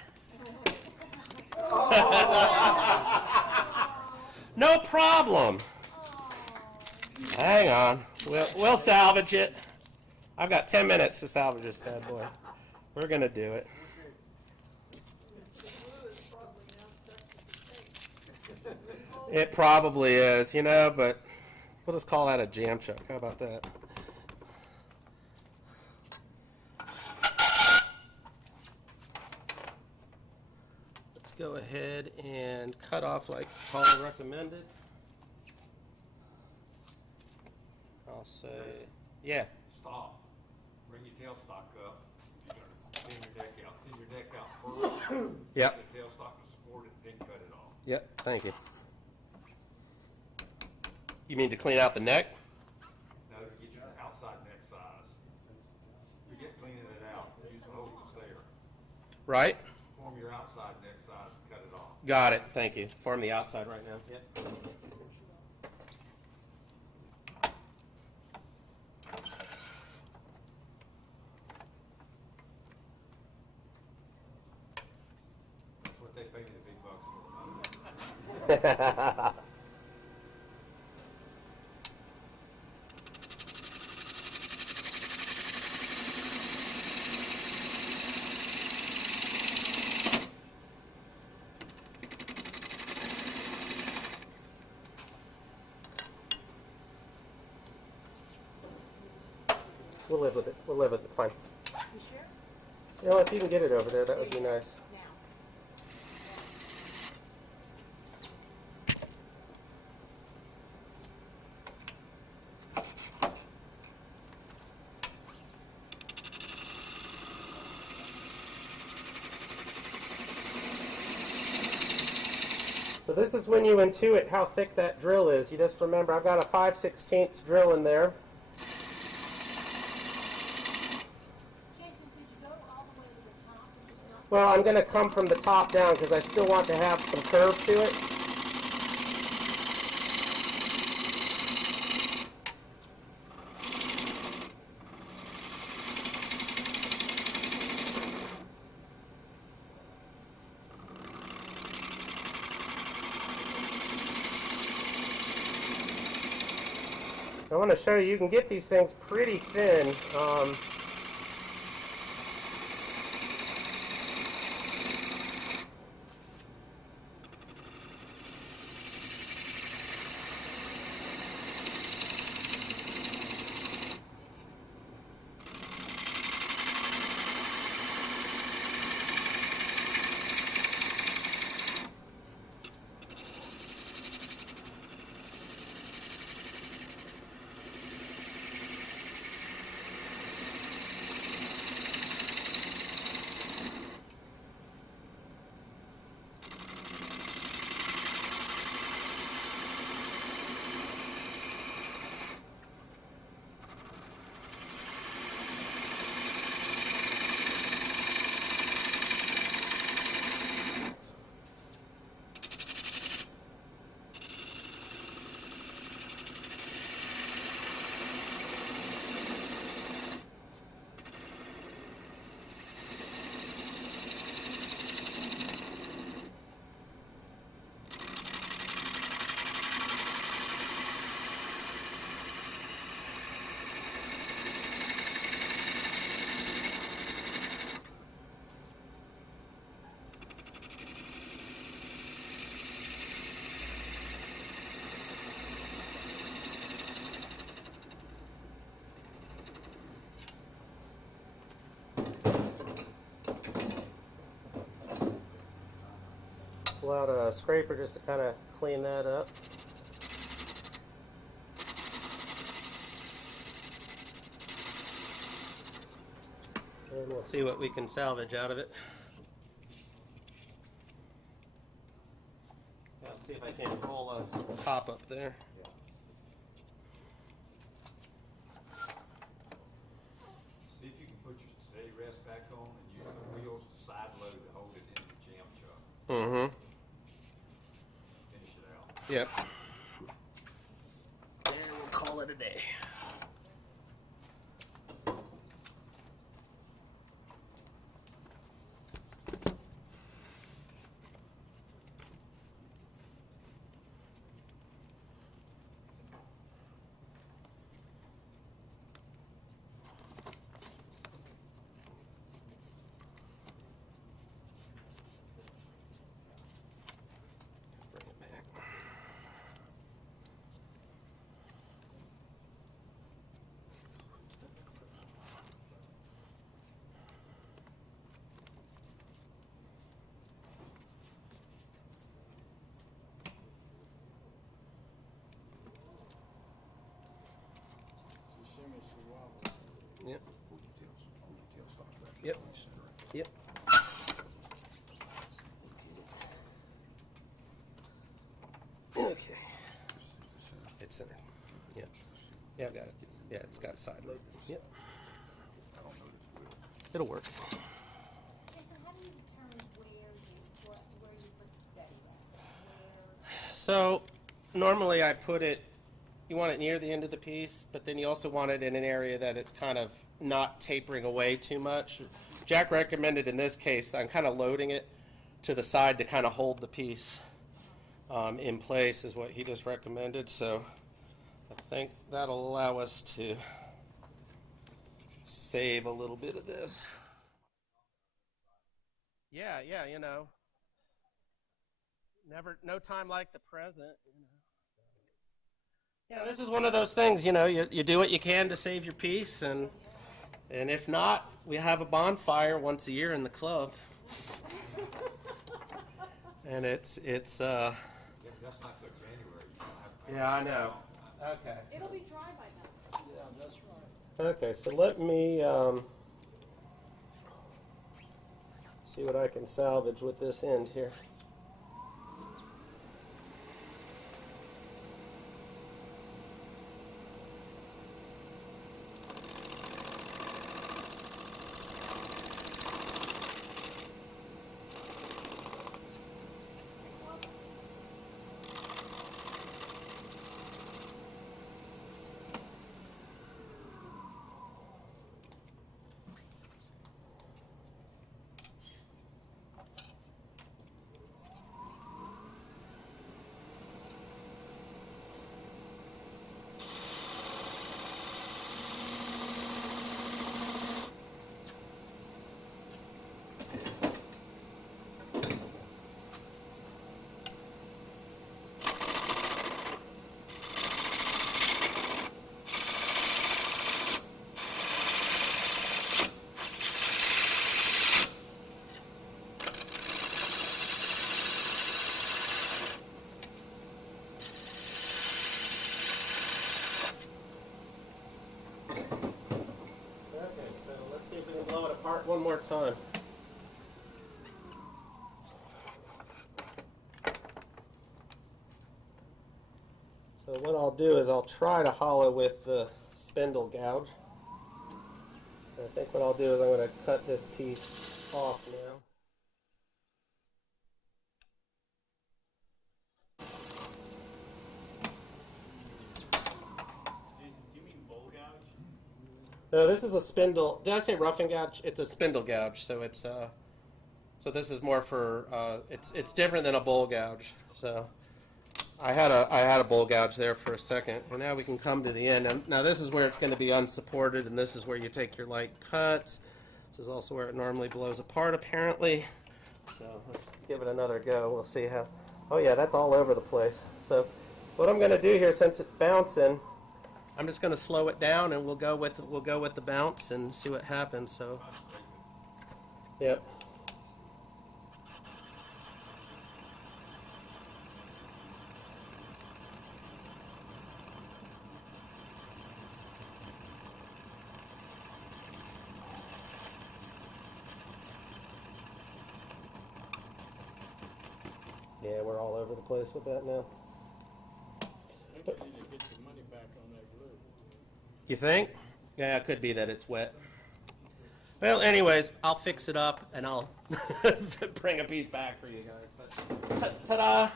No problem. Hang on. We'll salvage it. I've got 10 minutes to salvage this bad boy. We're going to do it. It probably is, you know, but we'll just call that a jam chuck. How about that? Let's go ahead and cut off like Paula recommended. I'll say, yeah. Stop. Bring your tailstock up. You're going to thin your deck out. Thin your deck out first. Yep. The tailstock will support it, then cut it off. Yep, thank you. You mean to clean out the neck? No, to get your outside neck size. To get cleaning it out, use the hole that's there. Right. Form your outside neck size and cut it off. Got it. Thank you. Form the outside right now. Yep. That's what they pay me the big bucks for. We'll live with it. We'll live with it. It's fine. You sure? You know, if you can get it over there, that would be nice. Now. So this is when you intuit how thick that drill is. You just remember I've got a 5/16 drill in there. Jason, could you go all the way to the top and just not? Well, I'm going to come from the top down because I still want to have some curve to it. I want to show you can get these things pretty thin. Pull out a scraper just to kind of clean that up. And we'll see what we can salvage out of it. Let's see if I can roll a top up there. See if you can put your steady rest back on and use the wheels to side load to hold it in the jam chuck. Mm-hmm. Finish it out. Yep. And we'll call it a day. Bring it back. She shimmies, she wobbles. Yep. Yep. Yep. Okay. it centered. Yeah. Yeah, I've got it. Yeah, it's got a side load. Yep. It'll work. Jason, how do you determine where you put the steady at? So normally I put it, you want it near the end of the piece, but then you also want it in an area that it's kind of not tapering away too much. Jack recommended in this case, I'm kind of loading it to the side to kind of hold the piece in place is what he just recommended. So I think that'll allow us to save a little bit of this. Yeah, you know. No time like the present. Yeah, this is one of those things, you know, you do what you can to save your piece, and if not, we have a bonfire once a year in the club. And it's Yeah, but that's not till January. yeah, I know. Okay. It'll be dry by then. Yeah, that's right. Okay, so let me see what I can salvage with this end here. One more time. So what I'll do is I'll try to hollow with the spindle gouge. And I think what I'll do is I'm going to cut this piece off now. No, this is a spindle. Did I say roughing gouge? It's a spindle gouge, so it's so this is more for it's different than a bowl gouge. So I had a bowl gouge there for a second, and now we can come to the end. And now this is where it's going to be unsupported, and this is where you take your light cuts. This is also where it normally blows apart, apparently. So let's give it another go. We'll see how. Oh yeah, that's all over the place. So what I'm going to do here, since it's bouncing, I'm just going to slow it down, and we'll go with the bounce and see what happens. So, yep. Yeah, we're all over the place with that now. I think you need to get your money back on that glue. You think? Yeah, it could be that it's wet. Well, anyways, I'll fix it up and I'll bring a piece back for you guys. But ta-da!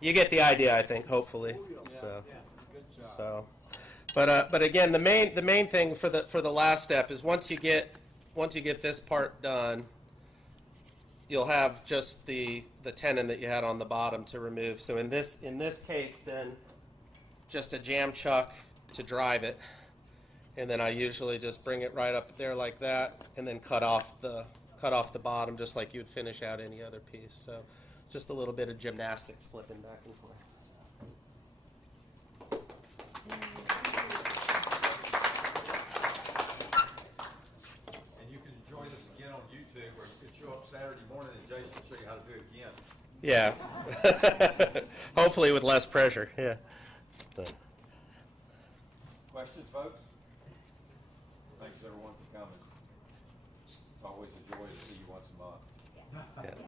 You get the idea, I think. Hopefully. So, Good job. so, but again, the main thing for the last step is once you get this part done, you'll have just the tenon that you had on the bottom to remove. So in this case, then just a jam chuck to drive it, and then I usually just bring it right up there like that, and then cut off the bottom just like you'd finish out any other piece. So just a little bit of gymnastics flipping back and forth. Saturday morning, and Jason will show you how to do it again. Yeah. Hopefully with less pressure. Yeah. But. Questions, folks? Thanks, everyone, for coming. It's always a joy to see you once a month.